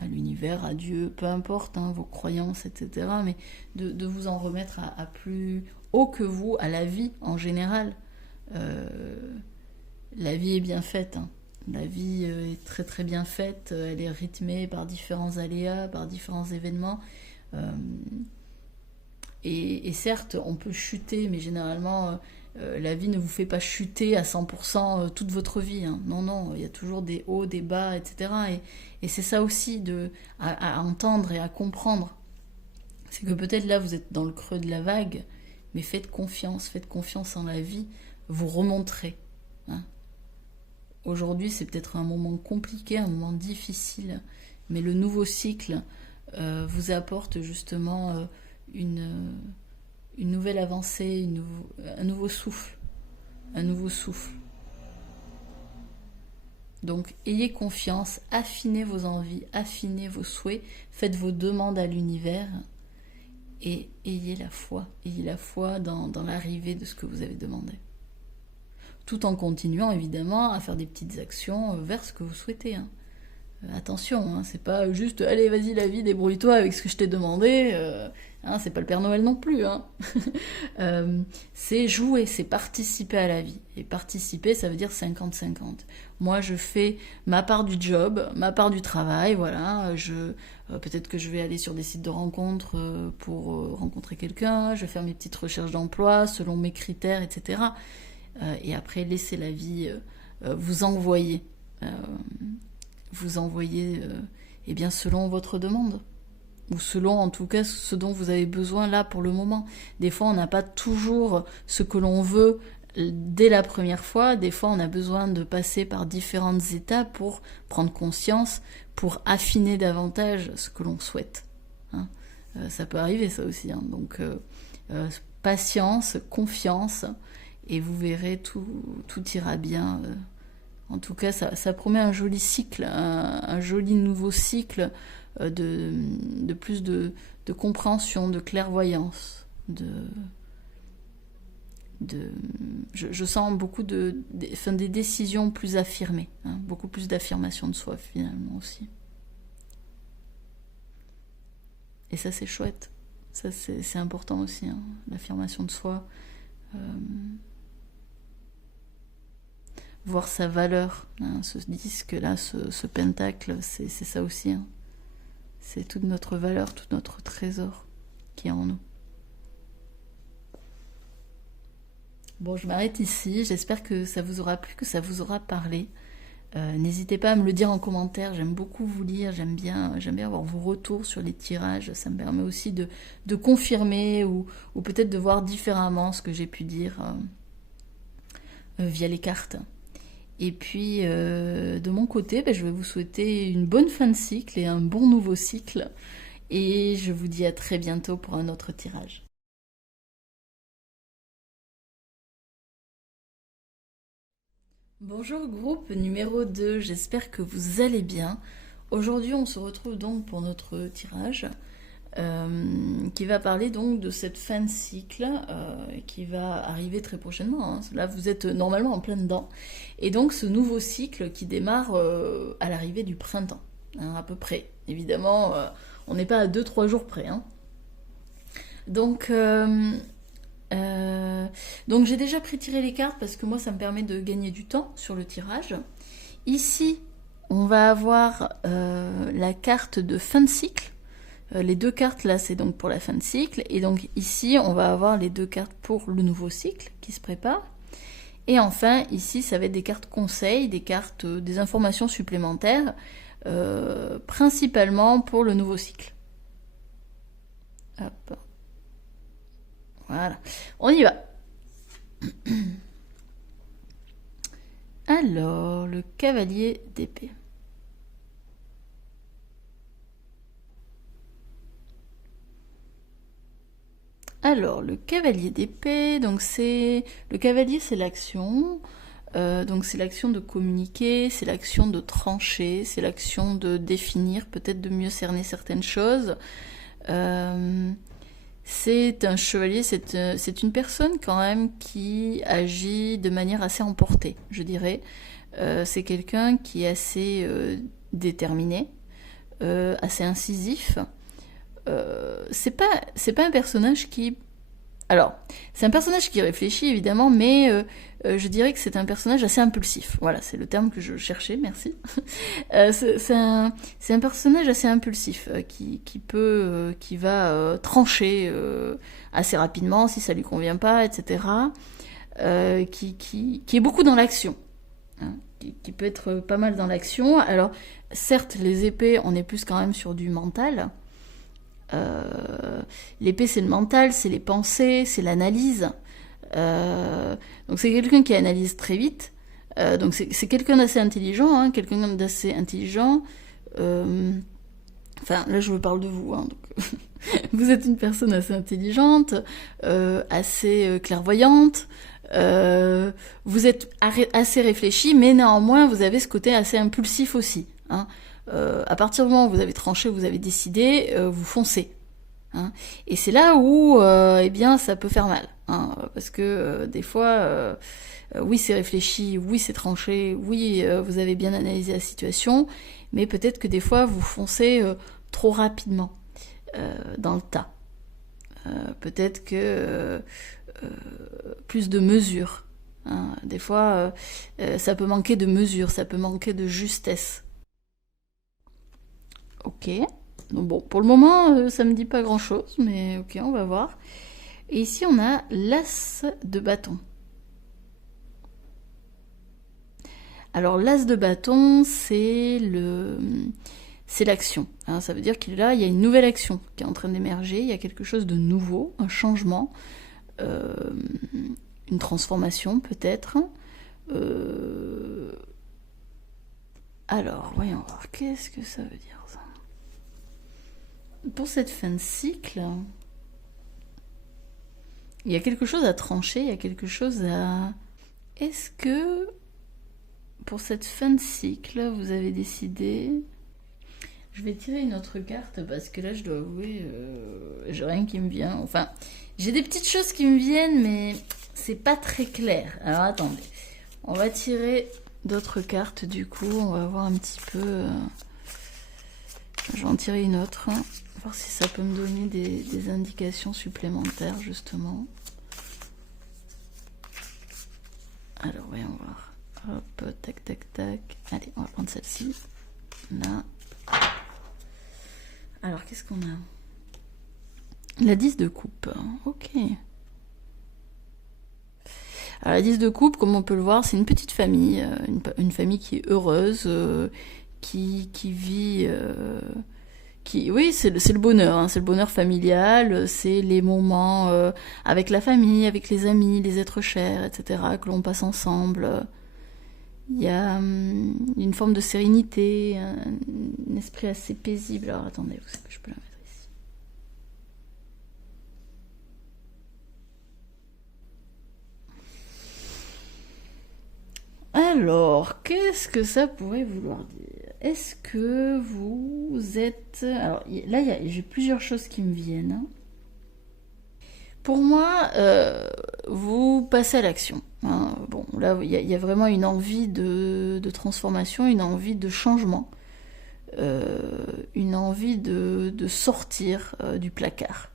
à l'univers, à Dieu, peu importe vos croyances, etc. Mais de vous en remettre à plus haut que vous, à la vie en général. La vie est bien faite. La vie est très très bien faite. Elle est rythmée par différents aléas, par différents événements. Et certes, on peut chuter, mais généralement, la vie ne vous fait pas chuter à 100% toute votre vie. Non, il y a toujours des hauts, des bas, etc. Et c'est ça aussi à entendre et à comprendre. C'est que peut-être là, vous êtes dans le creux de la vague, mais faites confiance en la vie, vous remonterez. Aujourd'hui, c'est peut-être un moment compliqué, un moment difficile, mais le nouveau cycle vous apporte justement une nouvelle avancée, un nouveau souffle. Donc, ayez confiance, affinez vos envies, affinez vos souhaits, faites vos demandes à l'univers et ayez la foi dans l'arrivée de ce que vous avez demandé. Tout en continuant évidemment à faire des petites actions vers ce que vous souhaitez. Attention, c'est pas juste allez vas-y la vie débrouille-toi avec ce que je t'ai demandé, c'est pas le Père Noël non plus. C'est jouer, c'est participer à la vie. Et participer, ça veut dire 50-50. Moi je fais ma part du job, ma part du travail, voilà. Peut-être que je vais aller sur des sites de rencontres pour rencontrer quelqu'un, je vais faire mes petites recherches d'emploi selon mes critères, etc. Et après laisser la vie vous envoyer, eh bien selon votre demande. ou selon en tout cas ce dont vous avez besoin là pour le moment. Des fois, on n'a pas toujours ce que l'on veut dès la première fois. Des fois, on a besoin de passer par différentes étapes pour prendre conscience, pour affiner davantage ce que l'on souhaite. Hein. Ça peut arriver ça aussi. Hein. Donc, patience, confiance, et vous verrez, tout ira bien. En tout cas, ça promet un joli cycle, un joli nouveau cycle de plus de compréhension, de clairvoyance, je sens beaucoup des décisions plus affirmées, hein, beaucoup plus d'affirmation de soi finalement aussi. Et ça c'est chouette, ça c'est important aussi, hein, l'affirmation de soi. Voir sa valeur, hein, ce disque là, ce pentacle, c'est ça aussi, hein. C'est toute notre valeur, tout notre trésor qui est en nous. Bon, je m'arrête ici, j'espère que ça vous aura plu, que ça vous aura parlé. N'hésitez pas à me le dire en commentaire, j'aime beaucoup vous lire, j'aime bien avoir vos retours sur les tirages, ça me permet aussi de confirmer ou peut-être de voir différemment ce que j'ai pu dire via les cartes. Et puis, de mon côté, je vais vous souhaiter une bonne fin de cycle et un bon nouveau cycle. Et je vous dis à très bientôt pour un autre tirage. Bonjour groupe numéro 2, j'espère que vous allez bien. Aujourd'hui, on se retrouve donc pour notre tirage. Qui va parler donc de cette fin de cycle qui va arriver très prochainement. Hein. Là, vous êtes normalement en plein dedans. Et donc, ce nouveau cycle qui démarre à l'arrivée du printemps, hein, à peu près. Évidemment, on n'est pas à 2-3 jours près. Hein. Donc j'ai déjà pré-tiré les cartes parce que moi, ça me permet de gagner du temps sur le tirage. Ici, on va avoir la carte de fin de cycle. Les deux cartes là, c'est donc pour la fin de cycle. Et donc ici, on va avoir les deux cartes pour le nouveau cycle qui se prépare. Et enfin, ici, ça va être des cartes conseils, des cartes, des informations supplémentaires, principalement pour le nouveau cycle. Hop. Voilà. On y va. Alors, le cavalier d'épée. Alors, le cavalier d'épée, donc le cavalier, c'est l'action. Donc c'est l'action de communiquer, c'est l'action de trancher, c'est l'action de définir, peut-être de mieux cerner certaines choses. C'est un chevalier, c'est une personne quand même qui agit de manière assez emportée, je dirais. C'est quelqu'un qui est assez déterminé, assez incisif. C'est pas un personnage qui... Alors, c'est un personnage qui réfléchit évidemment, mais je dirais que c'est un personnage assez impulsif. Voilà, c'est le terme que je cherchais, merci. C'est un personnage assez impulsif qui va trancher assez rapidement si ça lui convient pas, etc. Qui est beaucoup dans l'action. Hein, qui peut être pas mal dans l'action. Alors, certes, les épées, on est plus quand même sur du mental. L'épée, c'est le mental, c'est les pensées, c'est l'analyse. Donc c'est quelqu'un qui analyse très vite. Donc c'est quelqu'un d'assez intelligent, hein, quelqu'un d'assez intelligent. Enfin, là, je vous parle de vous. Hein, donc vous êtes une personne assez intelligente, assez clairvoyante. Vous êtes assez réfléchi, mais néanmoins, vous avez ce côté assez impulsif aussi. Hein. À partir du moment où vous avez tranché, vous avez décidé, vous foncez. Hein. Et c'est là où eh bien, ça peut faire mal. Hein, parce que des fois, oui, c'est réfléchi, oui, c'est tranché, oui, vous avez bien analysé la situation, mais peut-être que des fois, vous foncez trop rapidement dans le tas. Peut-être que plus de mesure. Hein. Des fois, ça peut manquer de mesure, ça peut manquer de justesse. Ok. Bon, pour le moment, ça me dit pas grand-chose, mais ok, on va voir. Et ici, on a l'as de bâton. Alors, l'as de bâton, c'est c'est l'action. Hein. Ça veut dire qu'il là, il y a une nouvelle action qui est en train d'émerger, il y a quelque chose de nouveau, un changement, euh, une transformation peut-être. Alors, voyons voir, qu'est-ce que ça veut dire ça? Pour cette fin de cycle, il y a quelque chose à trancher, il y a quelque chose à... Est-ce que pour cette fin de cycle, vous avez décidé... Je vais tirer une autre carte parce que là, je dois avouer, j'ai rien qui me vient. Enfin, j'ai des petites choses qui me viennent, mais c'est pas très clair. Alors attendez, on va tirer d'autres cartes du coup. On va voir un petit peu. Je vais en tirer une autre, voir si ça peut me donner des indications supplémentaires justement. Alors voyons voir. Hop, tac, tac, tac. Allez, on va prendre celle-ci. Là. Alors, qu'est-ce qu'on a? La 10 de coupe. Ok. Alors, la 10 de coupe, comme on peut le voir, c'est une petite famille. Une famille qui est heureuse, qui vit... oui, c'est le bonheur. Hein, c'est le bonheur familial. C'est les moments avec la famille, avec les amis, les êtres chers, etc. que l'on passe ensemble. Il y a une forme de sérénité, un esprit assez paisible. Alors attendez, où est-ce que je peux la mettre ici? Alors, qu'est-ce que ça pourrait vouloir dire? Est-ce que vous êtes... Alors là, j'ai plusieurs choses qui me viennent. Pour moi, vous passez à l'action. Hein. Bon, là, il y a vraiment une envie de transformation, une envie de changement, une envie de sortir du placard.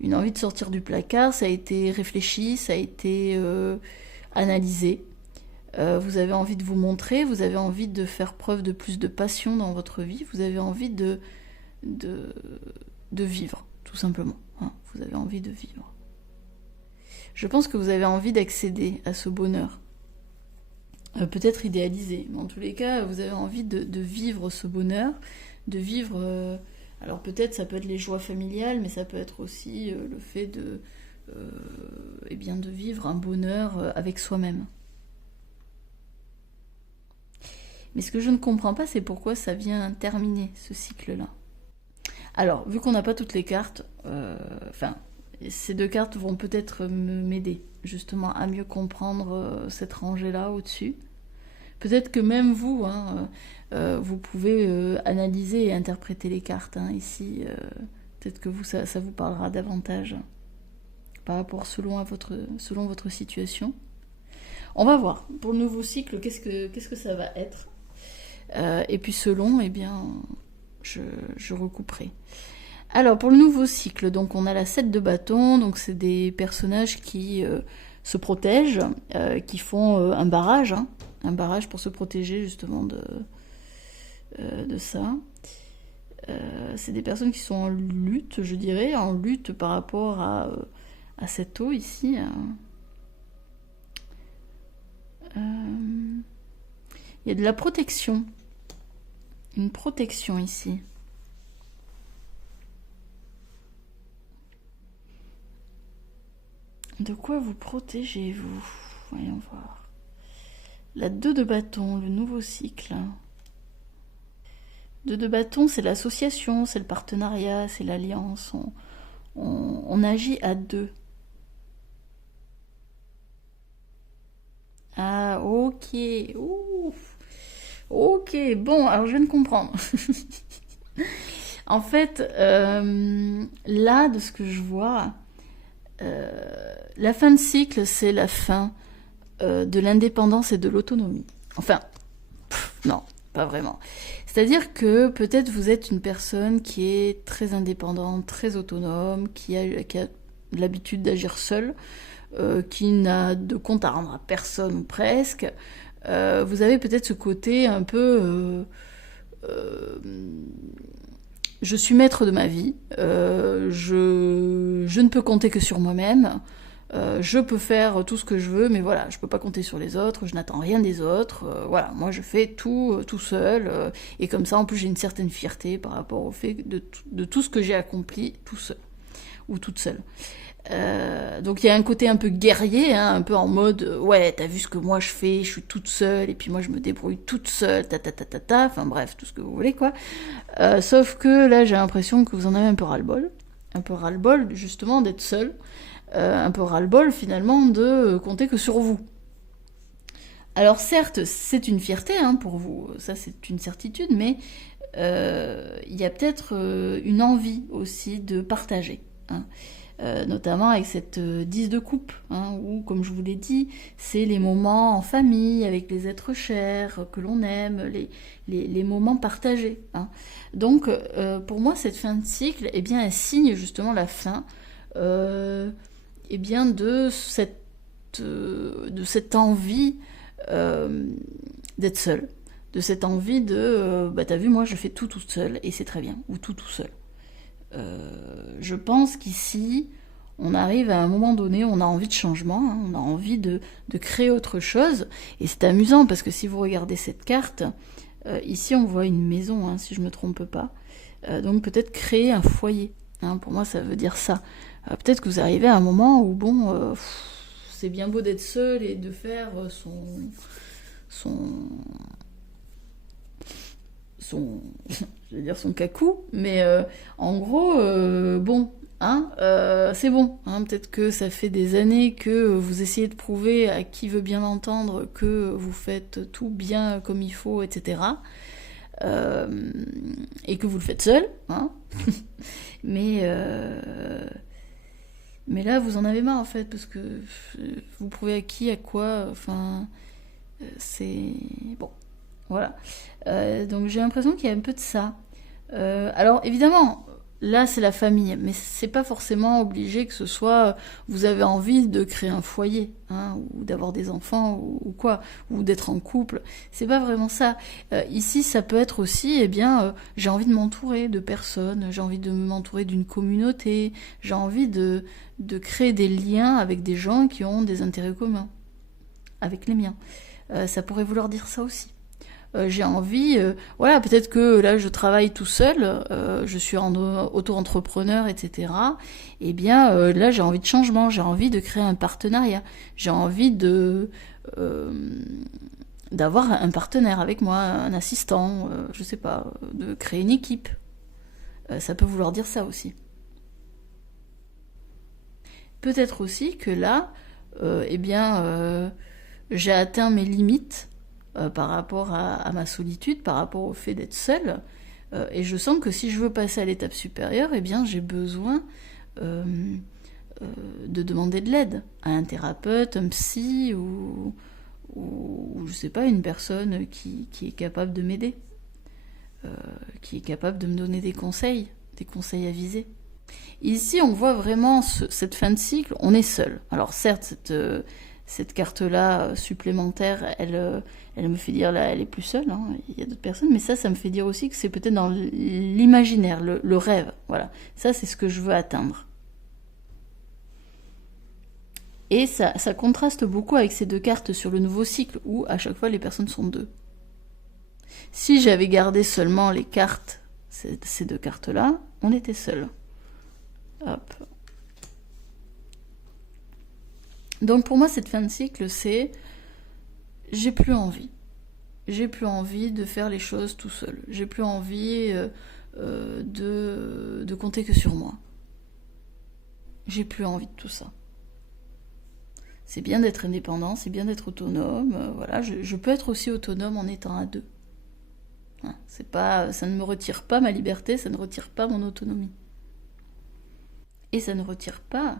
Une envie de sortir du placard, ça a été réfléchi, ça a été analysé. Vous avez envie de vous montrer, vous avez envie de faire preuve de plus de passion dans votre vie, vous avez envie de vivre, tout simplement. Hein, vous avez envie de vivre. Je pense que vous avez envie d'accéder à ce bonheur. Peut-être idéalisé, mais en tous les cas, vous avez envie de vivre ce bonheur, de vivre... alors peut-être ça peut être les joies familiales, mais ça peut être aussi le fait eh bien, de vivre un bonheur avec soi-même. Mais ce que je ne comprends pas, c'est pourquoi ça vient terminer ce cycle-là. Alors, vu qu'on n'a pas toutes les cartes, ces deux cartes vont peut-être m'aider justement à mieux comprendre cette rangée-là au-dessus. Peut-être que même vous, vous pouvez analyser et interpréter les cartes ici. Peut-être que vous, ça vous parlera davantage par rapport selon votre situation. On va voir. Pour le nouveau cycle, qu'est-ce que ça va être? Et puis selon, eh bien... Je recouperai. Alors, pour le nouveau cycle, donc on a la 7 de bâton, donc c'est des personnages qui se protègent, qui font un barrage pour se protéger justement de ça. C'est des personnes qui sont en lutte, je dirais, en lutte par rapport à cette eau ici. Il y a de la protection. Une protection ici. De quoi vous protégez-vous? Voyons voir. La 2 de bâton, le nouveau cycle. 2 de bâton, c'est l'association, c'est le partenariat, c'est l'alliance. On agit à deux. Ah, ok. Ouh. Ok, bon, alors je viens de comprendre. En fait, là, de ce que je vois, la fin de cycle, c'est la fin de l'indépendance et de l'autonomie. Enfin, non, pas vraiment. C'est-à-dire que peut-être vous êtes une personne qui est très indépendante, très autonome, qui a l'habitude d'agir seule, qui n'a de compte à rendre à personne ou presque. Vous avez peut-être ce côté un peu je suis maître de ma vie, je ne peux compter que sur moi-même, Je peux faire tout ce que je veux, mais voilà, je peux pas compter sur les autres, je n'attends rien des autres, voilà, moi je fais tout tout seul, et comme ça en plus j'ai une certaine fierté par rapport au fait de tout ce que j'ai accompli tout seul, ou toute seule. Donc il y a un côté un peu guerrier, hein, un peu en mode ouais, t'as vu ce que moi je fais, je suis toute seule, et puis moi je me débrouille toute seule, enfin bref, tout ce que vous voulez quoi. Sauf que là j'ai l'impression que vous en avez un peu ras-le-bol. Un peu ras-le-bol justement d'être seule. Un peu ras-le-bol finalement de compter que sur vous. Alors certes, c'est une fierté hein, pour vous, ça c'est une certitude, mais il y a peut-être une envie aussi de partager. Hein. Notamment avec cette 10 de coupe, hein, où, comme je vous l'ai dit, c'est les moments en famille, avec les êtres chers, que l'on aime, les moments partagés. Hein. Donc, pour moi, cette fin de cycle, eh bien, elle signe justement la fin eh bien, de cette envie d'être seule, de cette envie de, bah t'as vu, moi je fais tout toute seule, et c'est très bien, ou tout tout seul. Je pense qu'ici, on arrive à un moment donné, on a envie de changement, hein, on a envie de créer autre chose. Et c'est amusant parce que si vous regardez cette carte, ici on voit une maison, hein, si je ne me trompe pas. Donc peut-être créer un foyer. Hein, pour moi, ça veut dire ça. Peut-être que vous arrivez à un moment où, bon, c'est bien beau d'être seul et de faire son son, je vais dire son cacou, mais en gros, bon, hein, c'est bon. Hein, peut-être que ça fait des années que vous essayez de prouver à qui veut bien entendre que vous faites tout bien comme il faut, etc. Et que vous le faites seul, hein. mais, mais là, vous en avez marre en fait, parce que vous prouvez à qui, à quoi, enfin, c'est bon. Voilà. Donc j'ai l'impression qu'il y a un peu de ça. Alors évidemment, là c'est la famille, mais c'est pas forcément obligé que ce soit vous avez envie de créer un foyer, hein, ou d'avoir des enfants ou quoi, ou d'être en couple. C'est pas vraiment ça. Ici, ça peut être aussi, eh bien, j'ai envie de m'entourer de personnes, j'ai envie de m'entourer d'une communauté, j'ai envie de créer des liens avec des gens qui ont des intérêts communs, avec les miens. Ça pourrait vouloir dire ça aussi. J'ai envie, voilà, peut-être que là je travaille tout seul, je suis auto-entrepreneur, etc. Eh bien là j'ai envie de changement, j'ai envie de créer un partenariat, j'ai envie d'avoir un partenaire avec moi, un assistant, je sais pas, de créer une équipe. Ça peut vouloir dire ça aussi. Peut-être aussi que là, eh bien, j'ai atteint mes limites par rapport à ma solitude, par rapport au fait d'être seule. Et je sens que si je veux passer à l'étape supérieure, eh bien, j'ai besoin euh, de demander de l'aide à un thérapeute, un psy ou je sais pas, une personne qui est capable de m'aider, qui est capable de me donner des conseils avisés. Ici, on voit vraiment cette fin de cycle, on est seul. Alors certes, cette carte-là supplémentaire, elle me fait dire là, elle est plus seule, hein, il y a d'autres personnes, mais ça me fait dire aussi que c'est peut-être dans l'imaginaire, le rêve. Voilà, ça c'est ce que je veux atteindre. Et ça contraste beaucoup avec ces deux cartes sur le nouveau cycle, où à chaque fois les personnes sont deux. Si j'avais gardé seulement les cartes, ces deux cartes-là, on était seuls. Hop. Donc pour moi, cette fin de cycle, c'est j'ai plus envie. J'ai plus envie de faire les choses tout seul. J'ai plus envie de compter que sur moi. J'ai plus envie de tout ça. C'est bien d'être indépendant, c'est bien d'être autonome. Voilà, je peux être aussi autonome en étant à deux. Hein, c'est pas, ça ne me retire pas ma liberté, ça ne retire pas mon autonomie. Et ça ne retire pas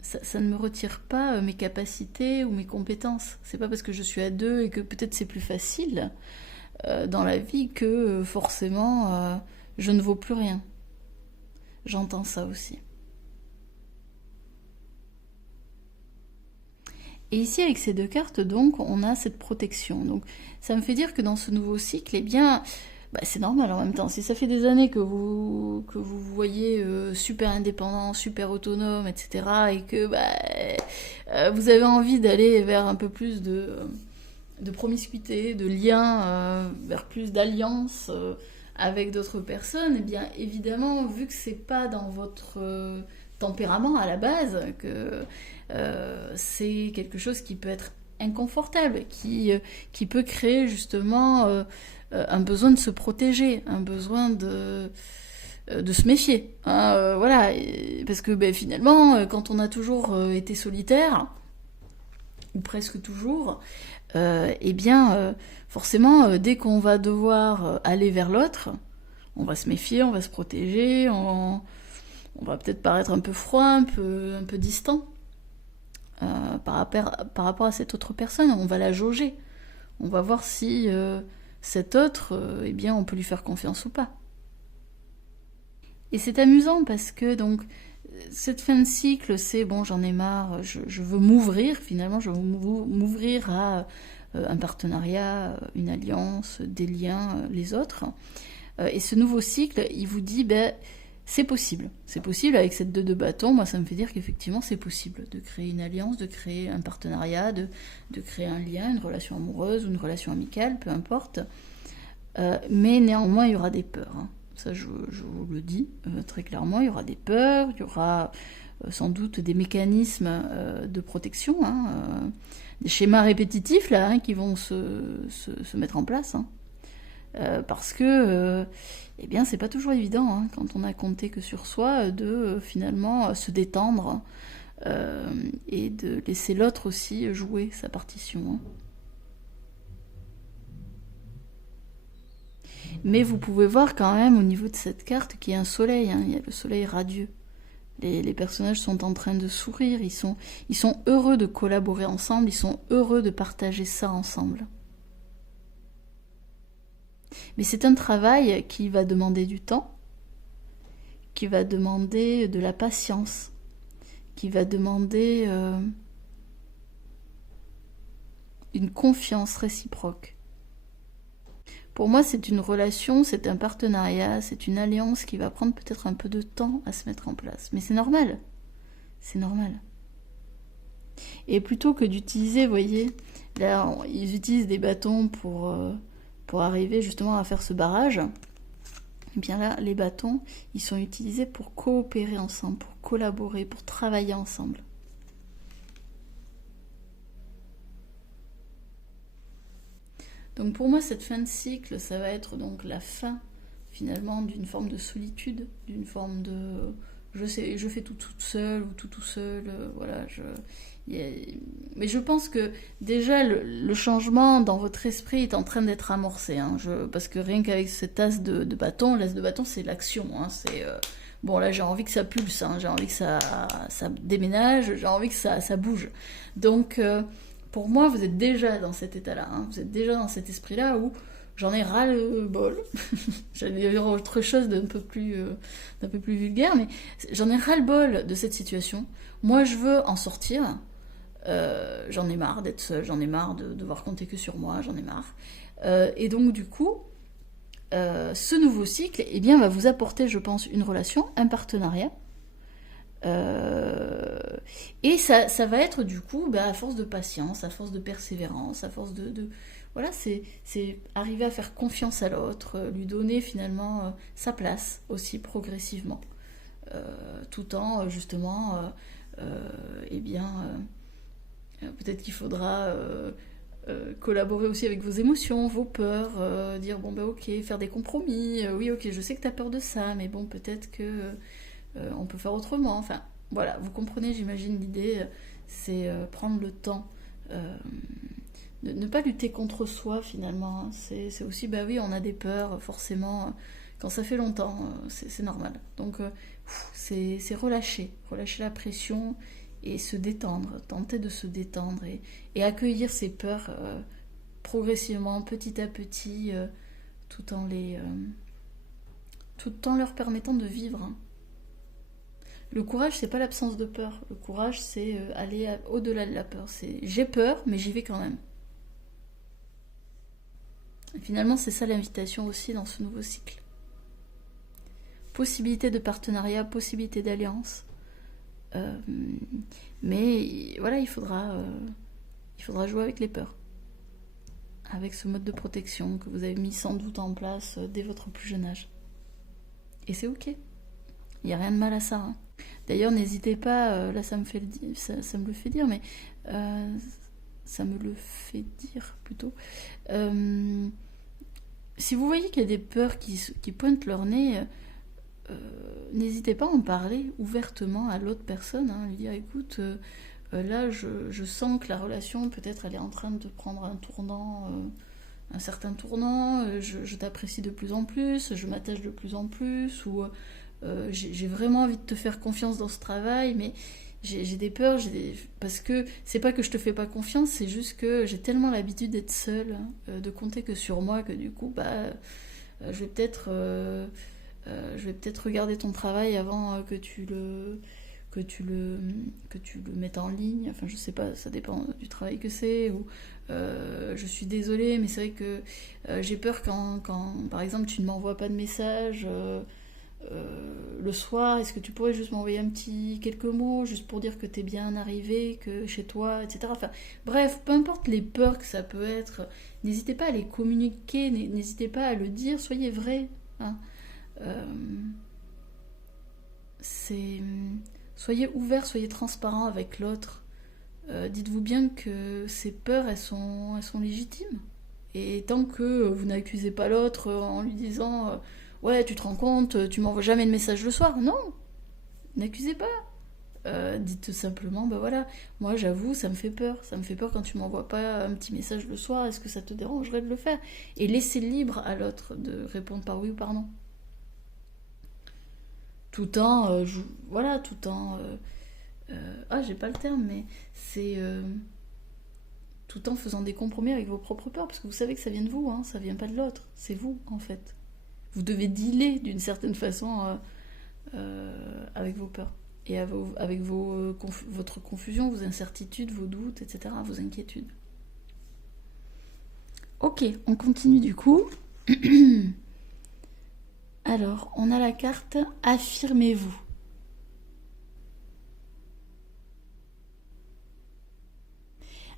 ça ne me retire pas mes capacités ou mes compétences. C'est pas parce que je suis à deux et que peut-être c'est plus facile dans la vie que forcément je ne vaux plus rien. J'entends ça aussi. Et ici, avec ces deux cartes, donc, on a cette protection. Donc, ça me fait dire que dans ce nouveau cycle, eh bien, bah, c'est normal en même temps. Si ça fait des années que vous voyez super indépendant, super autonome, etc., et que bah, vous avez envie d'aller vers un peu plus de promiscuité, de lien, vers plus d'alliance avec d'autres personnes, eh bien évidemment, vu que c'est pas dans votre tempérament à la base, que c'est quelque chose qui peut être inconfortable, qui peut créer justement un besoin de se protéger, un besoin de se méfier. Hein, voilà, parce que ben, finalement, quand on a toujours été solitaire, ou presque toujours, eh bien, forcément, dès qu'on va devoir aller vers l'autre, on va se méfier, on va se protéger, on va peut-être paraître un peu froid, un peu distant par rapport à cette autre personne. On va la jauger. On va voir si cet autre, eh bien, on peut lui faire confiance ou pas. Et c'est amusant parce que donc cette fin de cycle, c'est bon, j'en ai marre, je veux m'ouvrir finalement, je veux m'ouvrir à un partenariat, une alliance, des liens, les autres. Et ce nouveau cycle, il vous dit, ben, c'est possible. C'est possible avec cette 2 de bâton. Moi, ça me fait dire qu'effectivement, c'est possible de créer une alliance, de créer un partenariat, de créer un lien, une relation amoureuse ou une relation amicale, peu importe. Mais néanmoins, il y aura des peurs. Hein. Ça, je vous le dis très clairement. Il y aura des peurs, il y aura sans doute des mécanismes de protection, hein, des schémas répétitifs là, hein, qui vont se mettre en place. Hein. Parce que eh bien, c'est pas toujours évident, hein, quand on a compté que sur soi, de finalement se détendre et de laisser l'autre aussi jouer sa partition. Hein. Mais vous pouvez voir quand même au niveau de cette carte qu'il y a un soleil, hein, il y a le soleil radieux. Les personnages sont en train de sourire, ils sont heureux de collaborer ensemble, ils sont heureux de partager ça ensemble. Mais c'est un travail qui va demander du temps, qui va demander de la patience, qui va demander une confiance réciproque. Pour moi, c'est une relation, c'est un partenariat, c'est une alliance qui va prendre peut-être un peu de temps à se mettre en place. Mais c'est normal. C'est normal. Et plutôt que d'utiliser, vous voyez, là, ils utilisent des bâtons pour arriver justement à faire ce barrage. Et bien là, les bâtons, ils sont utilisés pour coopérer ensemble, pour collaborer, pour travailler ensemble. Donc pour moi, cette fin de cycle, ça va être donc la fin finalement d'une forme de solitude, d'une forme de je fais tout toute seule ou tout seul, voilà. Mais je pense que déjà le changement dans votre esprit est en train d'être amorcé, hein, parce que rien qu'avec cet as de bâton, l'as de bâton c'est l'action, hein, c'est bon là j'ai envie que ça pulse, hein, j'ai envie que ça déménage, j'ai envie que ça bouge. Donc pour moi, vous êtes déjà dans cet état-là, hein. Vous êtes déjà dans cet esprit-là où j'en ai ras le bol. J'allais dire autre chose d'un peu plus vulgaire, mais j'en ai ras le bol de cette situation. Moi, je veux en sortir. J'en ai marre d'être seule, j'en ai marre de devoir compter que sur moi, j'en ai marre. Et donc, du coup, ce nouveau cycle, eh bien, va vous apporter, je pense, une relation, un partenariat. Et ça va être du coup, bah, à force de patience, à force de persévérance, à force voilà, c'est arriver à faire confiance à l'autre, lui donner finalement sa place aussi progressivement, tout en justement, eh bien, peut-être qu'il faudra collaborer aussi avec vos émotions, vos peurs, dire bon bah ok, faire des compromis, oui ok, je sais que t'as peur de ça, mais bon peut-être que on peut faire autrement. Enfin, voilà, vous comprenez, j'imagine, l'idée, c'est prendre le temps. Ne pas lutter contre soi, finalement. Hein. C'est aussi, bah oui, on a des peurs, forcément. Quand ça fait longtemps, c'est normal. Donc, c'est relâcher. Relâcher la pression et se détendre. Tenter de se détendre et accueillir ses peurs progressivement, petit à petit, tout en leur permettant de vivre. Hein. Le courage, c'est pas l'absence de peur. Le courage, c'est aller au-delà de la peur. C'est j'ai peur, mais j'y vais quand même. Et finalement, c'est ça l'invitation aussi dans ce nouveau cycle. Possibilité de partenariat, possibilité d'alliance. Mais voilà, il faudra jouer avec les peurs. Avec ce mode de protection que vous avez mis sans doute en place dès votre plus jeune âge. Et c'est ok. Il n'y a rien de mal à ça. Hein. D'ailleurs, n'hésitez pas, là ça me le fait dire, mais ça me le fait dire plutôt. Si vous voyez qu'il y a des peurs qui pointent leur nez, n'hésitez pas à en parler ouvertement à l'autre personne, hein, lui dire écoute, là je sens que la relation peut-être elle est en train de prendre un tournant, un certain tournant, je t'apprécie de plus en plus, je m'attache de plus en plus, ou j'ai vraiment envie de te faire confiance dans ce travail, mais j'ai des peurs, parce que c'est pas que je te fais pas confiance, c'est juste que j'ai tellement l'habitude d'être seule, de compter que sur moi, que du coup, je vais peut-être regarder ton travail avant que tu le mettes en ligne. Enfin, je sais pas, ça dépend du travail que c'est. Ou je suis désolée, mais c'est vrai que j'ai peur quand, par exemple, tu ne m'envoies pas de message. Le soir, est-ce que tu pourrais juste m'envoyer quelques mots, juste pour dire que t'es bien arrivé, que chez toi, etc. Enfin, bref, peu importe les peurs que ça peut être, n'hésitez pas à les communiquer, n'hésitez pas à le dire, soyez vrai. Hein. Soyez ouvert, soyez transparent avec l'autre. Dites-vous bien que ces peurs, elles sont légitimes. Et tant que vous n'accusez pas l'autre en lui disant ouais, tu te rends compte, tu m'envoies jamais de message le soir. Non, n'accusez pas. Dites simplement, voilà, moi j'avoue, ça me fait peur. Ça me fait peur quand tu m'envoies pas un petit message le soir. Est-ce que ça te dérangerait de le faire? Et laissez libre à l'autre de répondre par oui ou par non. Tout en, j'ai pas le terme, mais c'est tout en faisant des compromis avec vos propres peurs, parce que vous savez que ça vient de vous, hein, ça vient pas de l'autre, c'est vous en fait. Vous devez dealer d'une certaine façon avec vos peurs et avec votre confusion, vos incertitudes, vos doutes, etc., vos inquiétudes. Ok, on continue du coup. Alors, on a la carte Affirmez-vous.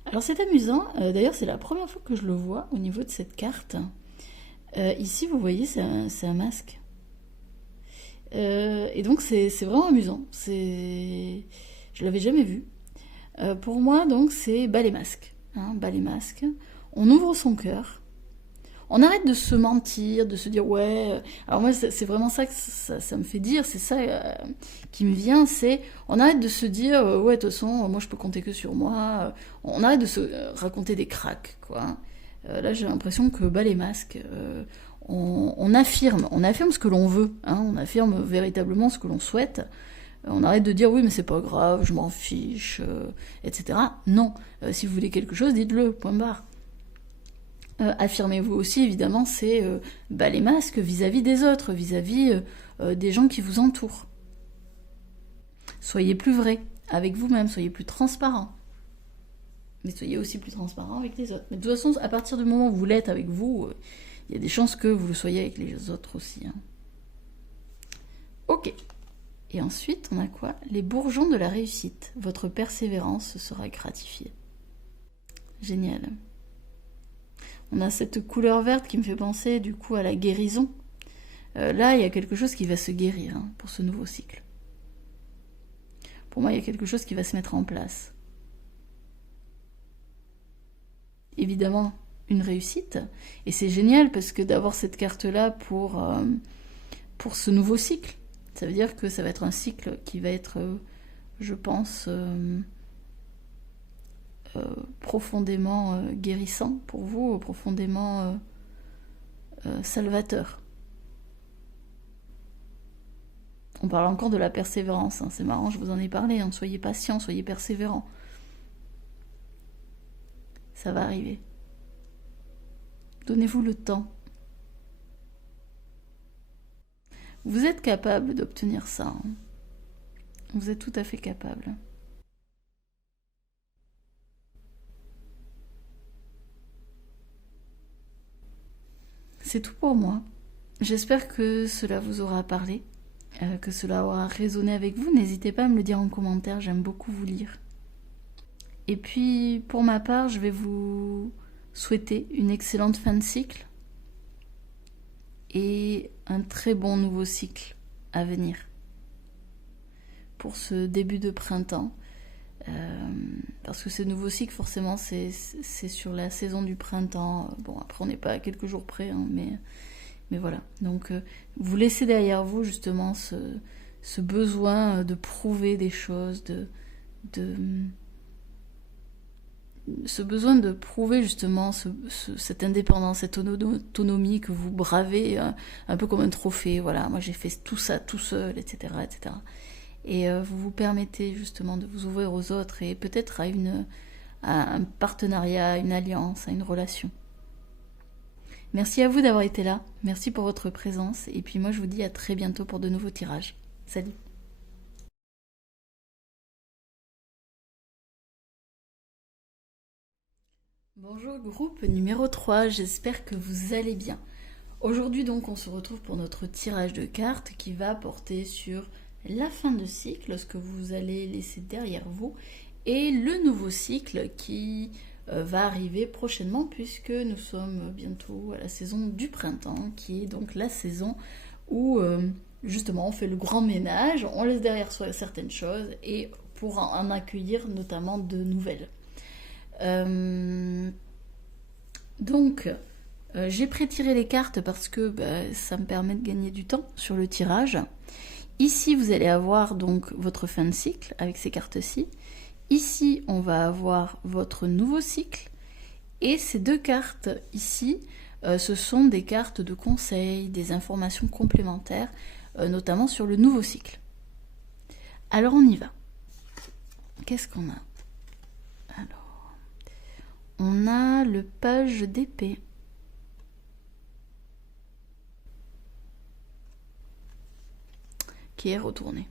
Alors c'est amusant, d'ailleurs c'est la première fois que je le vois au niveau de cette carte. Ici vous voyez c'est un masque. Et donc c'est vraiment amusant. Je l'avais jamais vu. Pour moi donc c'est bas les masques. Hein, bas les masques. On ouvre son cœur. On arrête de se mentir, de se dire ouais. Alors moi c'est vraiment ça que ça me fait dire, c'est ça qui me vient, c'est on arrête de se dire ouais de toute façon moi je peux compter que sur moi. On arrête de se raconter des cracks quoi. Là j'ai l'impression que les masques, on affirme ce que l'on veut, hein, on affirme véritablement ce que l'on souhaite. On arrête de dire oui mais c'est pas grave, je m'en fiche, etc. Non, si vous voulez quelque chose dites-le, point barre. Affirmez-vous aussi, évidemment, c'est les masques vis-à-vis des autres, vis-à-vis des gens qui vous entourent. Soyez plus vrai avec vous-même, soyez plus transparent. Mais soyez aussi plus transparent avec les autres. Mais de toute façon, à partir du moment où vous l'êtes avec vous, il y a des chances que vous le soyez avec les autres aussi. Hein. Ok. Et ensuite, on a quoi? Les bourgeons de la réussite. Votre persévérance sera gratifiée. Génial. On a cette couleur verte qui me fait penser du coup à la guérison. Là, il y a quelque chose qui va se guérir hein, pour ce nouveau cycle. Pour moi, il y a quelque chose qui va se mettre en place. Évidemment, une réussite. Et c'est génial parce que d'avoir cette carte-là pour ce nouveau cycle, ça veut dire que ça va être un cycle qui va être, je pense... profondément guérissant pour vous, profondément salvateur. On parle encore de la persévérance, hein. C'est marrant, je vous en ai parlé, hein. Soyez patient, soyez persévérant. Ça va arriver. Donnez-vous le temps. Vous êtes capable d'obtenir ça. Hein. Vous êtes tout à fait capable. c'est tout pour moi. J'espère que cela vous aura parlé, que cela aura résonné avec vous. N'hésitez pas à me le dire en commentaire, j'aime beaucoup vous lire. Et puis, pour ma part, je vais vous souhaiter une excellente fin de cycle et un très bon nouveau cycle à venir pour ce début de printemps. Parce que ce nouveau cycle, forcément, c'est sur la saison du printemps. Bon, après, on n'est pas à quelques jours près, hein, mais voilà. Donc, vous laissez derrière vous, justement, ce besoin de prouver des choses, ce besoin de prouver, justement, cette indépendance, cette autonomie que vous bravez un peu comme un trophée. Voilà, moi, j'ai fait tout ça tout seul, etc., etc. Et vous vous permettez justement de vous ouvrir aux autres et peut-être à un partenariat, à une alliance, à une relation. Merci à vous d'avoir été là, merci pour votre présence et puis moi je vous dis à très bientôt pour de nouveaux tirages. Salut! Bonjour groupe numéro 3, j'espère que vous allez bien. Aujourd'hui donc on se retrouve pour notre tirage de cartes qui va porter sur la fin de cycle, ce que vous allez laisser derrière vous, et le nouveau cycle qui va arriver prochainement puisque nous sommes bientôt à la saison du printemps, qui est donc la saison où justement on fait le grand ménage, on laisse derrière soi certaines choses et pour en accueillir notamment de nouvelles. Donc j'ai pré-tiré les cartes parce que ça me permet de gagner du temps sur le tirage. Ici, vous allez avoir donc votre fin de cycle avec ces cartes-ci. Ici, on va avoir votre nouveau cycle. Et ces deux cartes ici, ce sont des cartes de conseil, des informations complémentaires, notamment sur le nouveau cycle. Alors, on y va. Qu'est-ce qu'on a? Alors, on a le page d'épée. Qui est retourné.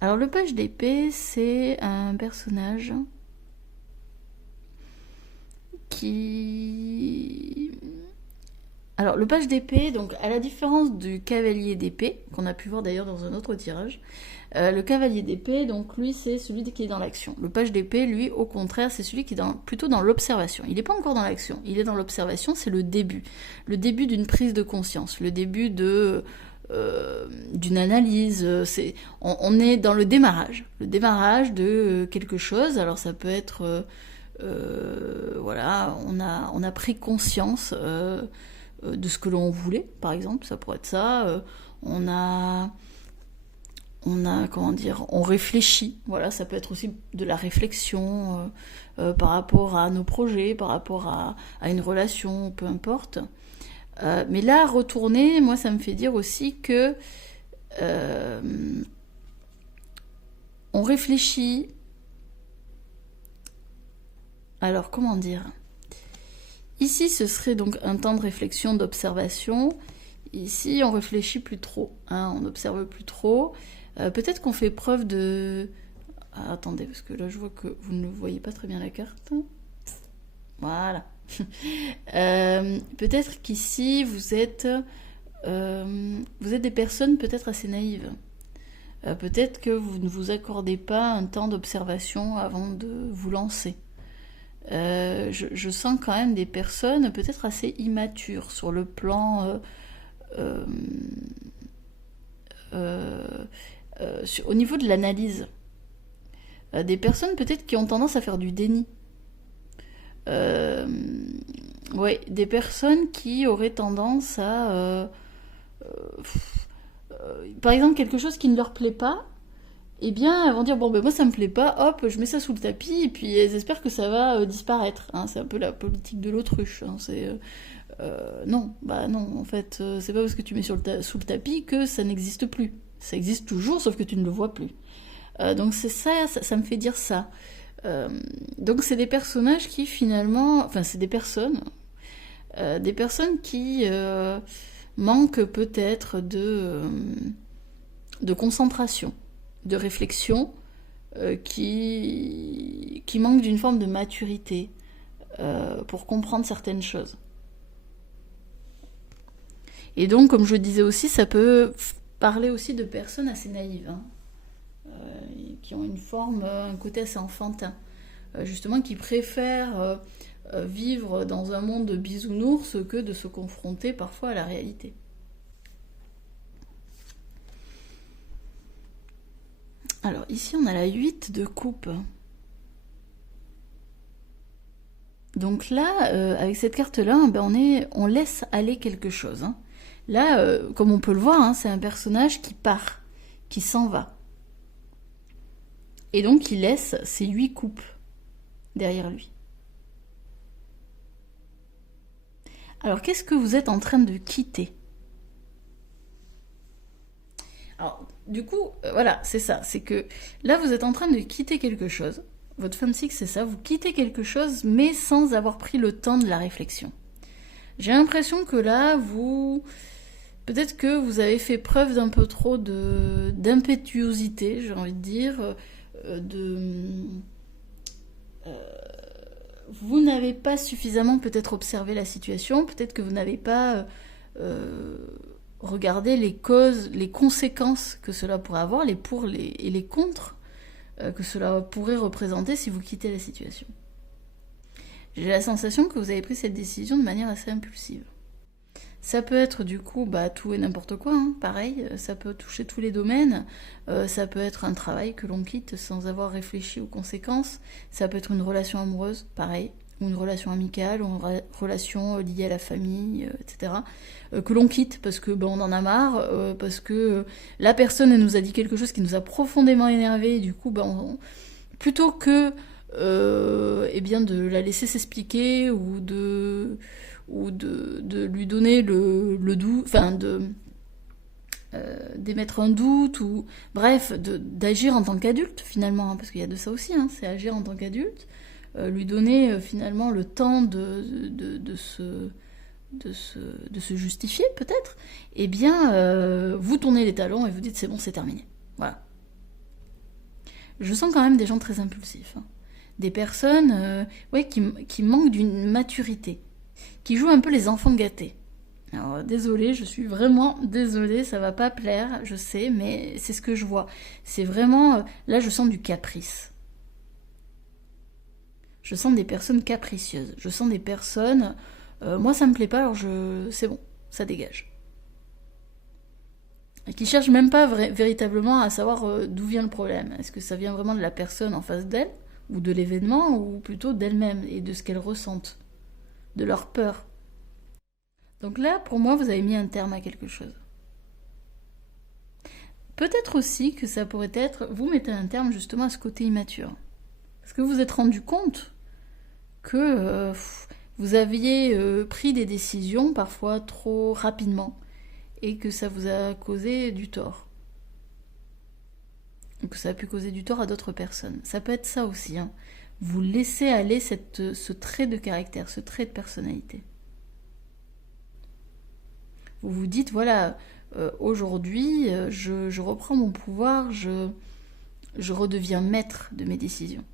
Alors le page d'épée, c'est un personnage qui... Alors le page d'épée, donc à la différence du cavalier d'épée, qu'on a pu voir d'ailleurs dans un autre tirage, le cavalier d'épée, donc lui c'est celui qui est dans l'action. Le page d'épée, lui au contraire, c'est celui qui est plutôt dans l'observation. Il n'est pas encore dans l'action, il est dans l'observation, c'est le début d'une prise de conscience, le début d'une analyse. On est dans le démarrage de quelque chose. Alors ça peut être, voilà, on a pris conscience de ce que l'on voulait, par exemple, ça pourrait être ça. On a comment dire, on réfléchit, voilà, ça peut être aussi de la réflexion par rapport à nos projets, par rapport à une relation, peu importe. Mais là, retourner, moi ça me fait dire aussi que on réfléchit. Alors comment dire? Ici ce serait donc un temps de réflexion, d'observation. Ici on réfléchit plus trop, hein, on n'observe plus trop. Peut-être qu'on fait preuve de... Ah, attendez, parce que là je vois que vous ne voyez pas très bien la carte. Voilà. Peut-être qu'ici vous êtes des personnes peut-être assez naïves. Peut-être que vous ne vous accordez pas un temps d'observation avant de vous lancer. Je sens quand même des personnes peut-être assez immatures sur le plan au niveau de l'analyse. Des personnes peut-être qui ont tendance à faire du déni. Ouais, des personnes qui auraient tendance à par exemple quelque chose qui ne leur plaît pas, eh bien elles vont dire bon ben moi ça me plaît pas, hop je mets ça sous le tapis et puis elles espèrent que ça va disparaître, hein. C'est un peu la politique de l'autruche, hein. C'est non, bah non, en fait c'est pas parce que tu mets sous le tapis que ça n'existe plus, ça existe toujours sauf que tu ne le vois plus. Donc c'est ça me fait dire ça. Donc c'est des personnages qui finalement, enfin c'est des personnes qui manquent peut-être de concentration, de réflexion, qui manquent d'une forme de maturité. pour comprendre certaines choses. Et donc, comme je disais aussi, ça peut parler aussi de personnes assez naïves, hein, qui ont une forme, un côté assez enfantin, justement, qui préfèrent vivre dans un monde de bisounours que de se confronter parfois à la réalité. Alors ici on a la 8 de coupe. Donc là, avec cette carte-là, ben on laisse aller quelque chose, hein. Là, comme on peut le voir, hein, c'est un personnage qui part, qui s'en va. Et donc il laisse ses 8 coupes derrière lui. Alors qu'est-ce que vous êtes en train de quitter? Alors du coup, voilà, c'est ça, c'est que là vous êtes en train de quitter quelque chose. Votre fin de cycle, c'est ça, vous quittez quelque chose, mais sans avoir pris le temps de la réflexion. J'ai l'impression que là, peut-être que vous avez fait preuve d'un peu trop d'impétuosité, j'ai envie de dire, vous n'avez pas suffisamment peut-être observé la situation, peut-être que vous n'avez pas regardé les causes, les conséquences que cela pourrait avoir, les pour et les contre que cela pourrait représenter si vous quittez la situation. J'ai la sensation que vous avez pris cette décision de manière assez impulsive. Ça peut être du coup tout et n'importe quoi, hein, pareil, ça peut toucher tous les domaines, ça peut être un travail que l'on quitte sans avoir réfléchi aux conséquences, ça peut être une relation amoureuse, pareil, ou une relation amicale, ou une relation liée à la famille, etc. Que l'on quitte parce que on en a marre, parce que la personne elle nous a dit quelque chose qui nous a profondément énervé, et du coup plutôt que de la laisser s'expliquer ou de lui donner le doute, d'émettre un doute, ou bref, d'agir en tant qu'adulte finalement, hein, parce qu'il y a de ça aussi, hein, c'est agir en tant qu'adulte, lui donner finalement le temps de se justifier peut-être, et bien vous tournez les talons et vous dites c'est bon, c'est terminé. Voilà. Je sens quand même des gens très impulsifs, hein. Des personnes qui manquent d'une maturité, qui jouent un peu les enfants gâtés. Alors désolée, je suis vraiment désolée, ça va pas plaire, je sais, mais c'est ce que je vois. C'est vraiment, là je sens du caprice. Je sens des personnes capricieuses, je sens des personnes, moi ça me plaît pas, alors c'est bon, ça dégage. Et qui cherchent même pas véritablement à savoir d'où vient le problème. Est-ce que ça vient vraiment de la personne en face d'elle, ou de l'événement, ou plutôt d'elle-même et de ce qu'elle ressentent, de leur peur. Donc là, pour moi, vous avez mis un terme à quelque chose. Peut-être aussi que ça pourrait être, vous mettez un terme justement à ce côté immature. Parce que vous vous êtes rendu compte que vous aviez pris des décisions parfois trop rapidement et que ça vous a causé du tort. Ou que ça a pu causer du tort à d'autres personnes. Ça peut être ça aussi, hein. Vous laissez aller ce trait de caractère, ce trait de personnalité. Vous vous dites, voilà, aujourd'hui, je reprends mon pouvoir, je redeviens maître de mes décisions.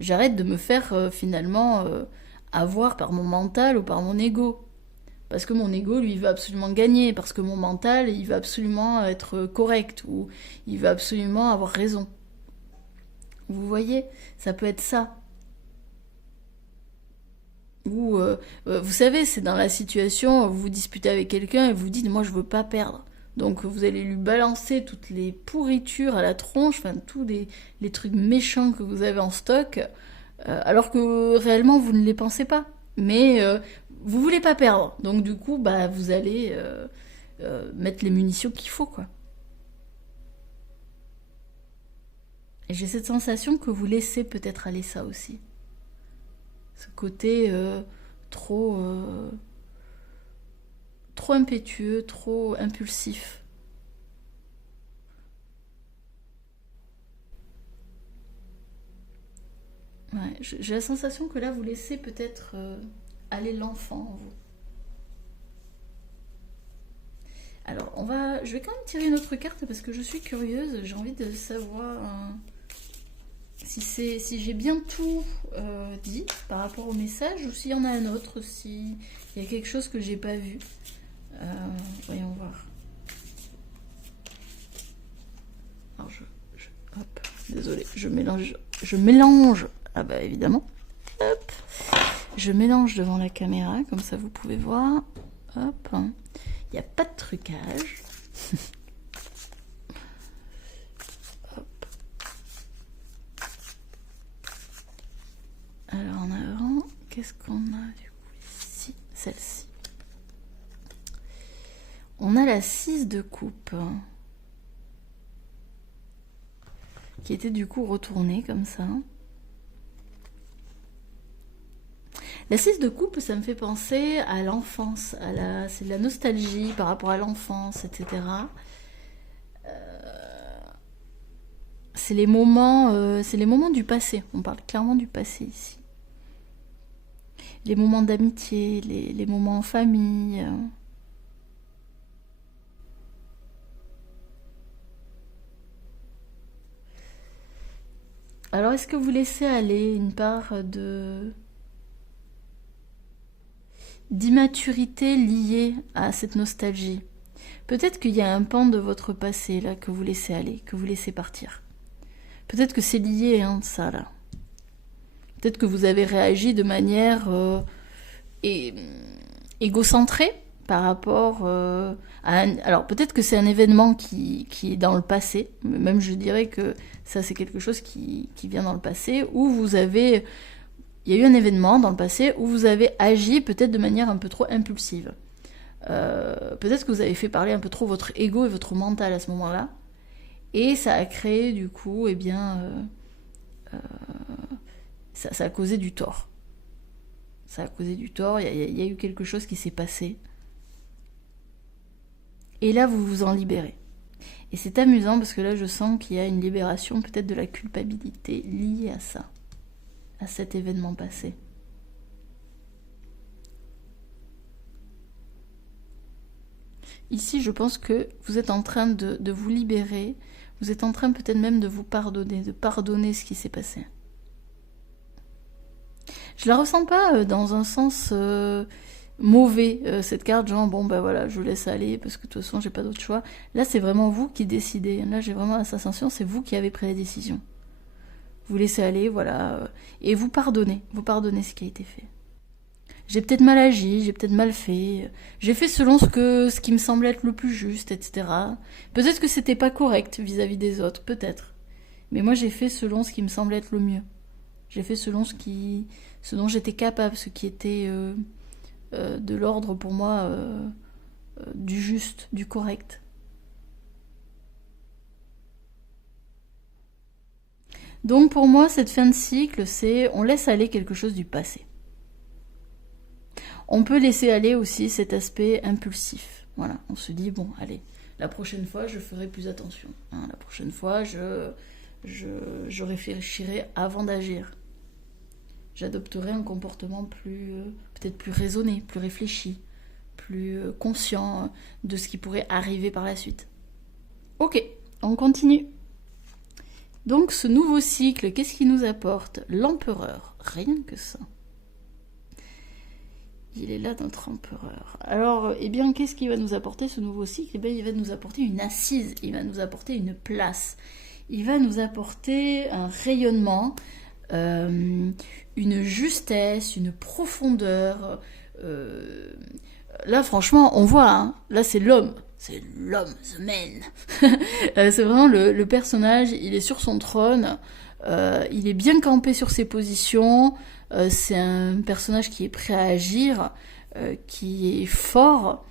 J'arrête de me faire finalement avoir par mon mental ou par mon ego. Parce que mon ego, lui, il veut absolument gagner, parce que mon mental, il veut absolument être correct, ou il veut absolument avoir raison. Vous voyez, ça peut être ça. Ou, vous savez, c'est dans la situation, vous vous disputez avec quelqu'un et vous dites, moi je veux pas perdre. Donc vous allez lui balancer toutes les pourritures à la tronche, enfin tous les trucs méchants que vous avez en stock, alors que réellement vous ne les pensez pas. Mais vous voulez pas perdre, donc du coup vous allez mettre les munitions qu'il faut, quoi. Et j'ai cette sensation que vous laissez peut-être aller ça aussi. Ce côté trop impétueux, trop impulsif. Ouais, j'ai la sensation que là vous laissez peut-être aller l'enfant en vous. Alors je vais quand même tirer une autre carte parce que je suis curieuse, j'ai envie de savoir. si j'ai bien tout dit par rapport au message, ou s'il y en a un autre, s'il y a quelque chose que j'ai pas vu. Voyons voir. Alors hop, désolé, je mélange. Ah bah évidemment. Hop. Je mélange devant la caméra, comme ça vous pouvez voir. Hop. Il n'y a pas de trucage. Hop. Alors en avant, qu'est-ce qu'on a du coup ici? Celle-ci. On a la 6 de coupe. Qui était du coup retournée comme ça. La 6 de coupe, ça me fait penser à l'enfance, c'est de la nostalgie par rapport à l'enfance, etc. C'est les moments du passé. On parle clairement du passé ici. Les moments d'amitié, les moments en famille. Alors, est-ce que vous laissez aller une part d'immaturité liée à cette nostalgie? Peut-être qu'il y a un pan de votre passé là que vous laissez aller, que vous laissez partir. Peut-être que c'est lié à ça là. Peut-être que vous avez réagi de manière égocentrée par rapport à alors peut-être que c'est un événement qui est dans le passé, même je dirais que ça c'est quelque chose qui vient dans le passé, où il y a eu un événement dans le passé où vous avez agi peut-être de manière un peu trop impulsive. Peut-être que vous avez fait parler un peu trop votre ego et votre mental à ce moment-là, et ça a créé du coup, eh bien, ça a causé du tort. Ça a causé du tort, il y a eu quelque chose qui s'est passé. Et là, vous vous en libérez. Et c'est amusant parce que là, je sens qu'il y a une libération peut-être de la culpabilité liée à ça, à cet événement passé. Ici, je pense que vous êtes en train de vous libérer, vous êtes en train peut-être même de vous pardonner, de pardonner ce qui s'est passé. Je la ressens pas dans un sens mauvais, cette carte, genre bon ben voilà, je laisse aller parce que de toute façon j'ai pas d'autre choix. Là c'est vraiment vous qui décidez, là j'ai vraiment la sensation, c'est vous qui avez pris la décision. Vous laissez aller, voilà, et vous pardonnez ce qui a été fait. J'ai peut-être mal agi, j'ai peut-être mal fait, j'ai fait selon ce qui me semblait être le plus juste, etc. Peut-être que c'était pas correct vis-à-vis des autres, peut-être. Mais moi j'ai fait selon ce qui me semblait être le mieux. J'ai fait selon ce dont j'étais capable, ce qui était de l'ordre pour moi du juste, du correct. Donc pour moi, cette fin de cycle, c'est on laisse aller quelque chose du passé. On peut laisser aller aussi cet aspect impulsif. Voilà, on se dit, bon, allez, la prochaine fois, je ferai plus attention. Hein, la prochaine fois, je réfléchirai avant d'agir. J'adopterai un comportement peut-être plus raisonné, plus réfléchi, plus conscient de ce qui pourrait arriver par la suite. Ok, on continue. Donc ce nouveau cycle, qu'est-ce qu'il nous apporte? L'empereur, rien que ça. Il est là notre empereur. Alors, eh bien, qu'est-ce qu'il va nous apporter ce nouveau cycle? Eh bien, il va nous apporter une assise, il va nous apporter une place, il va nous apporter un rayonnement, une justesse, une profondeur. Là, franchement, on voit, hein, là, c'est l'homme, the man. C'est vraiment le personnage, il est sur son trône, il est bien campé sur ses positions, c'est un personnage qui est prêt à agir, qui est fort,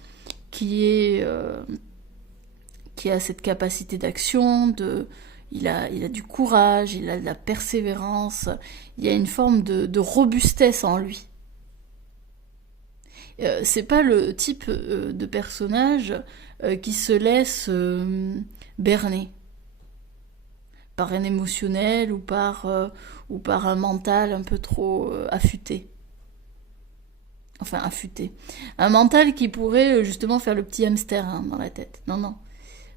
qui a cette capacité d'action, il a du courage, il a de la persévérance, il y a une forme de robustesse en lui. C'est pas le type de personnage qui se laisse berner par un émotionnel ou par un mental un peu trop affûté. Enfin, affûté. Un mental qui pourrait justement faire le petit hamster dans la tête. Non, non.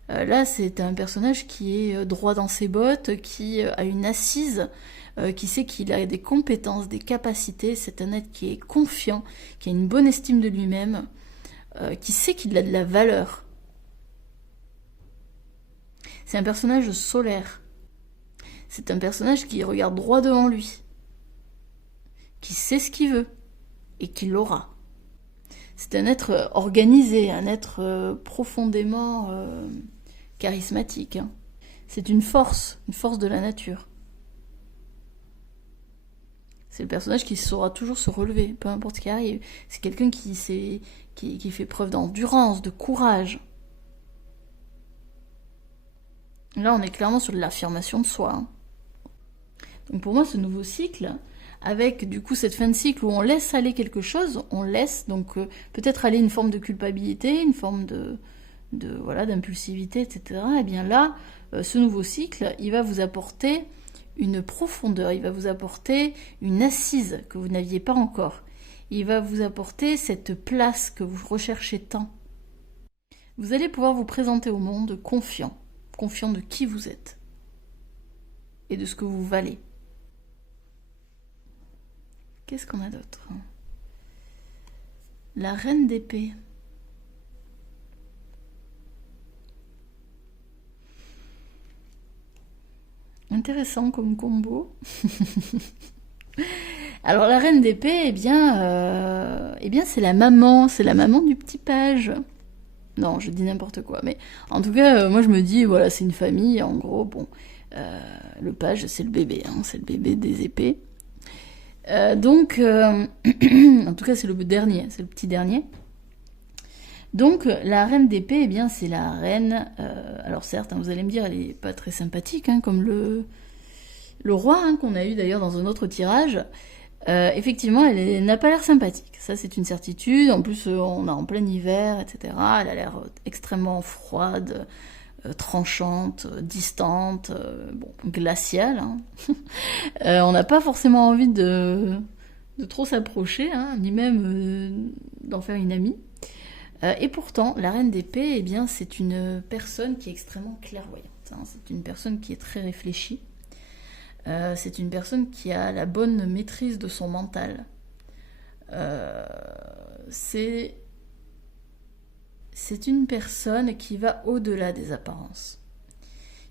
Là, c'est un personnage qui est droit dans ses bottes, qui a une assise, qui sait qu'il a des compétences, des capacités. C'est un être qui est confiant, qui a une bonne estime de lui-même, qui sait qu'il a de la valeur. C'est un personnage solaire. C'est un personnage qui regarde droit devant lui, qui sait ce qu'il veut et qui l'aura. C'est un être organisé, un être profondément charismatique. Hein. C'est une force de la nature. C'est le personnage qui saura toujours se relever, peu importe ce qui arrive. C'est quelqu'un qui fait preuve d'endurance, de courage. Là, on est clairement sur de l'affirmation de soi. Hein. Donc pour moi, ce nouveau cycle, avec du coup cette fin de cycle où on laisse aller quelque chose, on laisse donc peut-être aller une forme de culpabilité, une forme voilà, d'impulsivité, etc. Et bien là, ce nouveau cycle, il va vous apporter une profondeur, il va vous apporter une assise que vous n'aviez pas encore. Il va vous apporter cette place que vous recherchez tant. Vous allez pouvoir vous présenter au monde confiant de qui vous êtes et de ce que vous valez. Qu'est-ce qu'on a d'autre? La reine d'épée. Intéressant comme combo. Alors la reine d'épée, eh bien c'est la maman du petit page. Non, je dis n'importe quoi, mais en tout cas, moi je me dis, voilà, c'est une famille, en gros, bon, le page, c'est le bébé, hein, c'est le bébé des épées. Donc, en tout cas, c'est le dernier, c'est le petit dernier. Donc, la reine d'épée, eh bien, c'est la reine. Alors, certes, hein, vous allez me dire, elle est pas très sympathique, hein, comme le roi hein, qu'on a eu d'ailleurs dans un autre tirage. Effectivement, elle n'a pas l'air sympathique. Ça, c'est une certitude. En plus, on est en plein hiver, etc. Elle a l'air extrêmement froide, tranchante, distante, bon, glaciale. Hein. On n'a pas forcément envie de trop s'approcher, hein, ni même d'en faire une amie. Et pourtant, la reine d'épée, eh bien, c'est une personne qui est extrêmement clairvoyante. Hein. C'est une personne qui est très réfléchie. C'est une personne qui a la bonne maîtrise de son mental. C'est une personne qui va au-delà des apparences,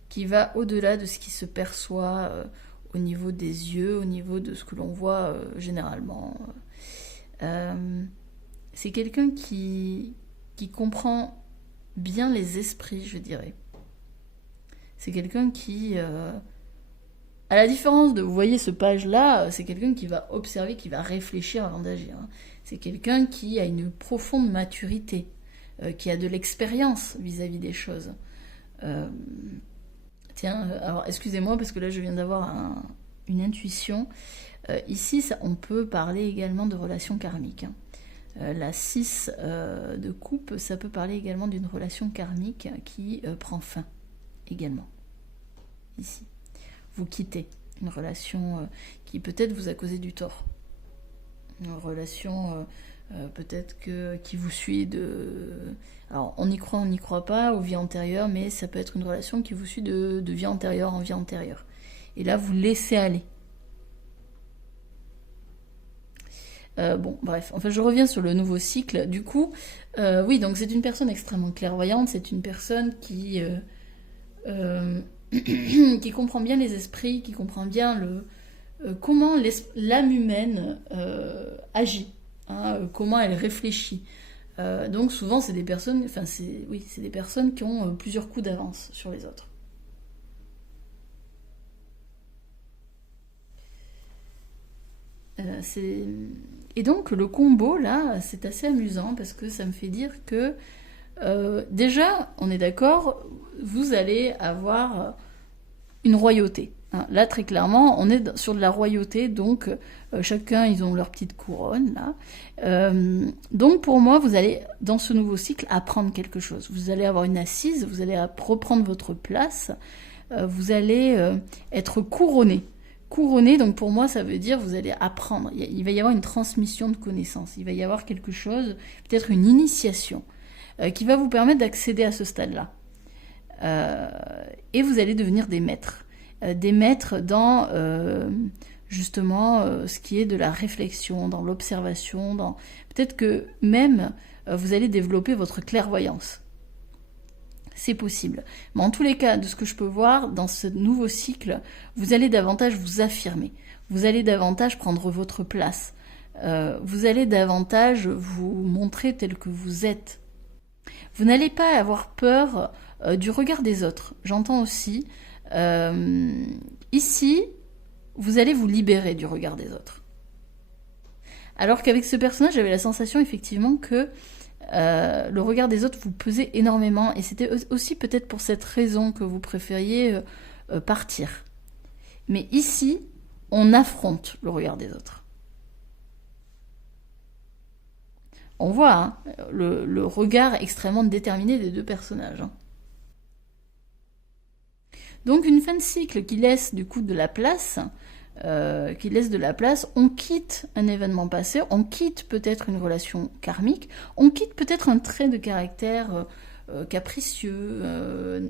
qui va au-delà de ce qui se perçoit au niveau des yeux, au niveau de ce que l'on voit généralement. C'est quelqu'un qui comprend bien les esprits, je dirais. C'est quelqu'un qui... à la différence de, vous voyez ce page-là, c'est quelqu'un qui va observer, qui va réfléchir avant d'agir. Hein. C'est quelqu'un qui a une profonde maturité, qui a de l'expérience vis-à-vis des choses. Tiens, alors excusez-moi parce que là je viens d'avoir une intuition. Ici, on peut parler également de relations karmiques. Hein. La 6 de coupe, ça peut parler également d'une relation karmique qui prend fin également. Ici. Vous quittez une relation qui peut-être vous a causé du tort. Une relation peut-être qui vous suit de... Alors on y croit, on n'y croit pas, aux vies antérieures, mais ça peut être une relation qui vous suit de vie antérieure en vie antérieure. Et là, vous laissez aller. Bon, bref, enfin je reviens sur le nouveau cycle. Du coup, oui, donc c'est une personne extrêmement clairvoyante, c'est une personne qui comprend bien les esprits, qui comprend bien comment l'âme humaine agit, hein, comment elle réfléchit. Donc souvent c'est des personnes, enfin c'est des personnes qui ont plusieurs coups d'avance sur les autres. Et donc le combo là, c'est assez amusant parce que ça me fait dire que déjà, on est d'accord, vous allez avoir une royauté. Hein. Là, très clairement, on est sur de la royauté, donc chacun, ils ont leur petite couronne. Là. Donc pour moi, vous allez, dans ce nouveau cycle, apprendre quelque chose. Vous allez avoir une assise, vous allez reprendre votre place, vous allez être couronné. Couronné, donc pour moi, ça veut dire vous allez apprendre. Il va y avoir une transmission de connaissances. Il va y avoir quelque chose, peut-être une initiation, qui va vous permettre d'accéder à ce stade-là. et vous allez devenir des maîtres dans justement ce qui est de la réflexion, dans l'observation, dans peut-être que même vous allez développer votre clairvoyance. C'est possible. Mais en tous les cas, de ce que je peux voir, dans ce nouveau cycle, vous allez davantage vous affirmer. Vous allez davantage prendre votre place. Vous allez davantage vous montrer tel que vous êtes. Vous n'allez pas avoir peur du regard des autres. J'entends aussi, ici, vous allez vous libérer du regard des autres. Alors qu'avec ce personnage, j'avais la sensation effectivement que le regard des autres vous pesait énormément, et c'était aussi peut-être pour cette raison que vous préfériez partir. Mais ici, on affronte le regard des autres. On voit hein, le regard extrêmement déterminé des deux personnages. Hein. Donc une fin de cycle qui laisse du coup de la place, on quitte un événement passé, on quitte peut-être une relation karmique, on quitte peut-être un trait de caractère capricieux,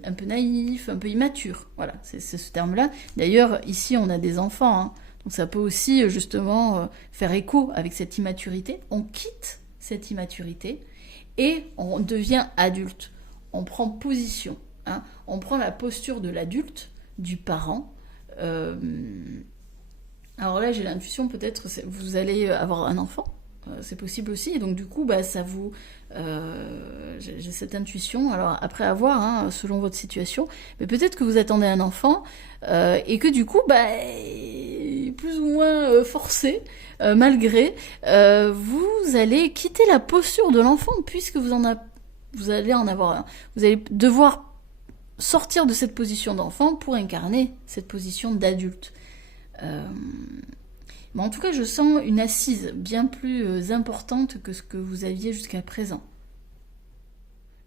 un peu naïf, un peu immature. Voilà, c'est ce terme-là. D'ailleurs, ici, on a des enfants, hein, donc ça peut aussi justement faire écho avec cette immaturité. On quitte cette immaturité et on devient adulte. On prend position. Hein, on prend la posture de l'adulte, du parent. Alors là, j'ai l'intuition, peut-être, vous allez avoir un enfant, c'est possible aussi, et donc du coup, bah, ça vous... j'ai cette intuition, alors après avoir, hein, selon votre situation, mais peut-être que vous attendez un enfant, et que du coup, bah, plus ou moins forcé, malgré, vous allez quitter la posture de l'enfant, puisque vous allez en avoir un. Vous allez devoir sortir de cette position d'enfant pour incarner cette position d'adulte. Mais en tout cas, je sens une assise bien plus importante que ce que vous aviez jusqu'à présent.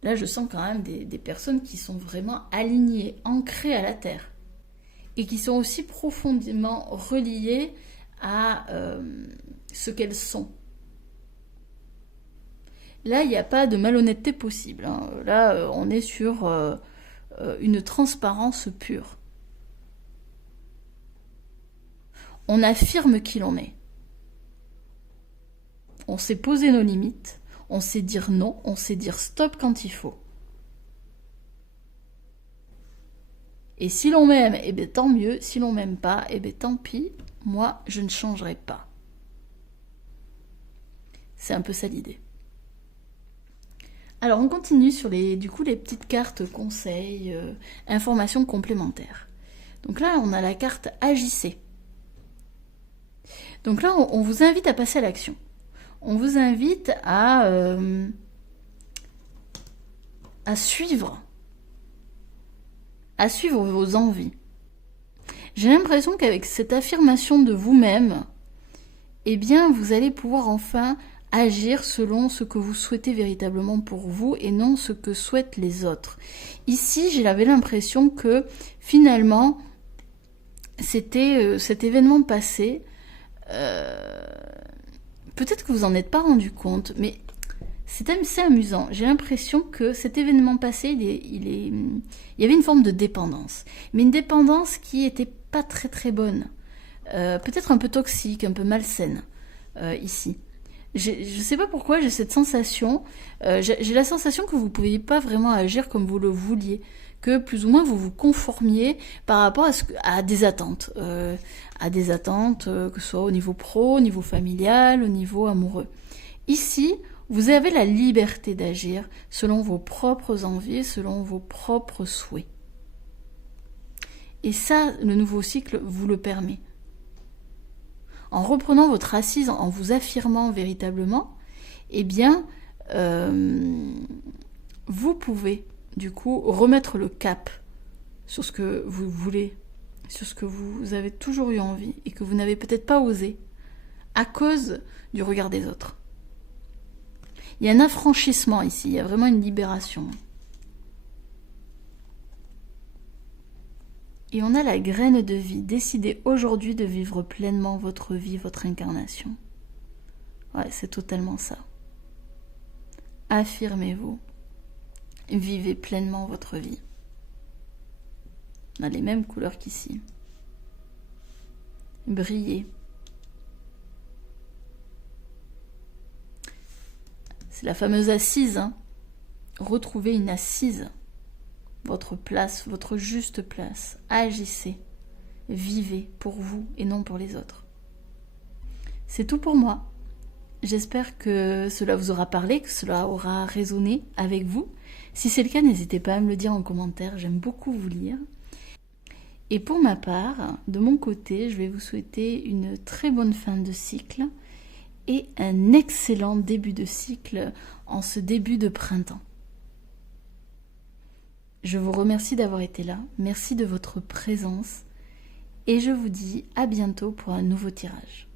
Là, je sens quand même des personnes qui sont vraiment alignées, ancrées à la terre, et qui sont aussi profondément reliées à ce qu'elles sont. Là, il n'y a pas de malhonnêteté possible. Hein. Là, on est sur une transparence pure. On affirme qui l'on est. On sait poser nos limites, on sait dire non, on sait dire stop quand il faut. Et si l'on m'aime, eh bien tant mieux. Si l'on m'aime pas, eh bien tant pis. Moi, je ne changerai pas. C'est un peu ça l'idée. Alors, on continue sur les petites cartes conseils, informations complémentaires. Donc là, on a la carte Agissez. Donc là, on vous invite à passer à l'action. On vous invite à suivre vos envies. J'ai l'impression qu'avec cette affirmation de vous-même, eh bien, vous allez pouvoir enfin agir selon ce que vous souhaitez véritablement pour vous et non ce que souhaitent les autres. Ici, j'avais l'impression que finalement, c'était cet événement passé. Peut-être que vous en êtes pas rendu compte, mais c'est assez amusant. J'ai l'impression que cet événement passé, il y avait une forme de dépendance, mais une dépendance qui était pas très très bonne, peut-être un peu toxique, un peu malsaine ici. Je sais pas pourquoi j'ai cette sensation. J'ai la sensation que vous ne pouviez pas vraiment agir comme vous le vouliez, que plus ou moins vous vous conformiez par rapport à des attentes, que ce soit au niveau pro, au niveau familial, au niveau amoureux. Ici, vous avez la liberté d'agir selon vos propres envies, selon vos propres souhaits. Et ça, le nouveau cycle vous le permet. En reprenant votre assise, en vous affirmant véritablement, eh bien, vous pouvez, du coup, remettre le cap sur ce que vous voulez, sur ce que vous avez toujours eu envie et que vous n'avez peut-être pas osé, à cause du regard des autres. Il y a un affranchissement ici, il y a vraiment une libération. Et on a la graine de vie. Décidez aujourd'hui de vivre pleinement votre vie, votre incarnation. Ouais, c'est totalement ça. Affirmez-vous. Vivez pleinement votre vie. On a les mêmes couleurs qu'ici. Briller. C'est la fameuse assise. Hein. Retrouvez une assise. Votre place, votre juste place. Agissez. Vivez pour vous et non pour les autres. C'est tout pour moi. J'espère que cela vous aura parlé, que cela aura résonné avec vous. Si c'est le cas, n'hésitez pas à me le dire en commentaire. J'aime beaucoup vous lire. Et pour ma part, de mon côté, je vais vous souhaiter une très bonne fin de cycle et un excellent début de cycle en ce début de printemps. Je vous remercie d'avoir été là, merci de votre présence et je vous dis à bientôt pour un nouveau tirage.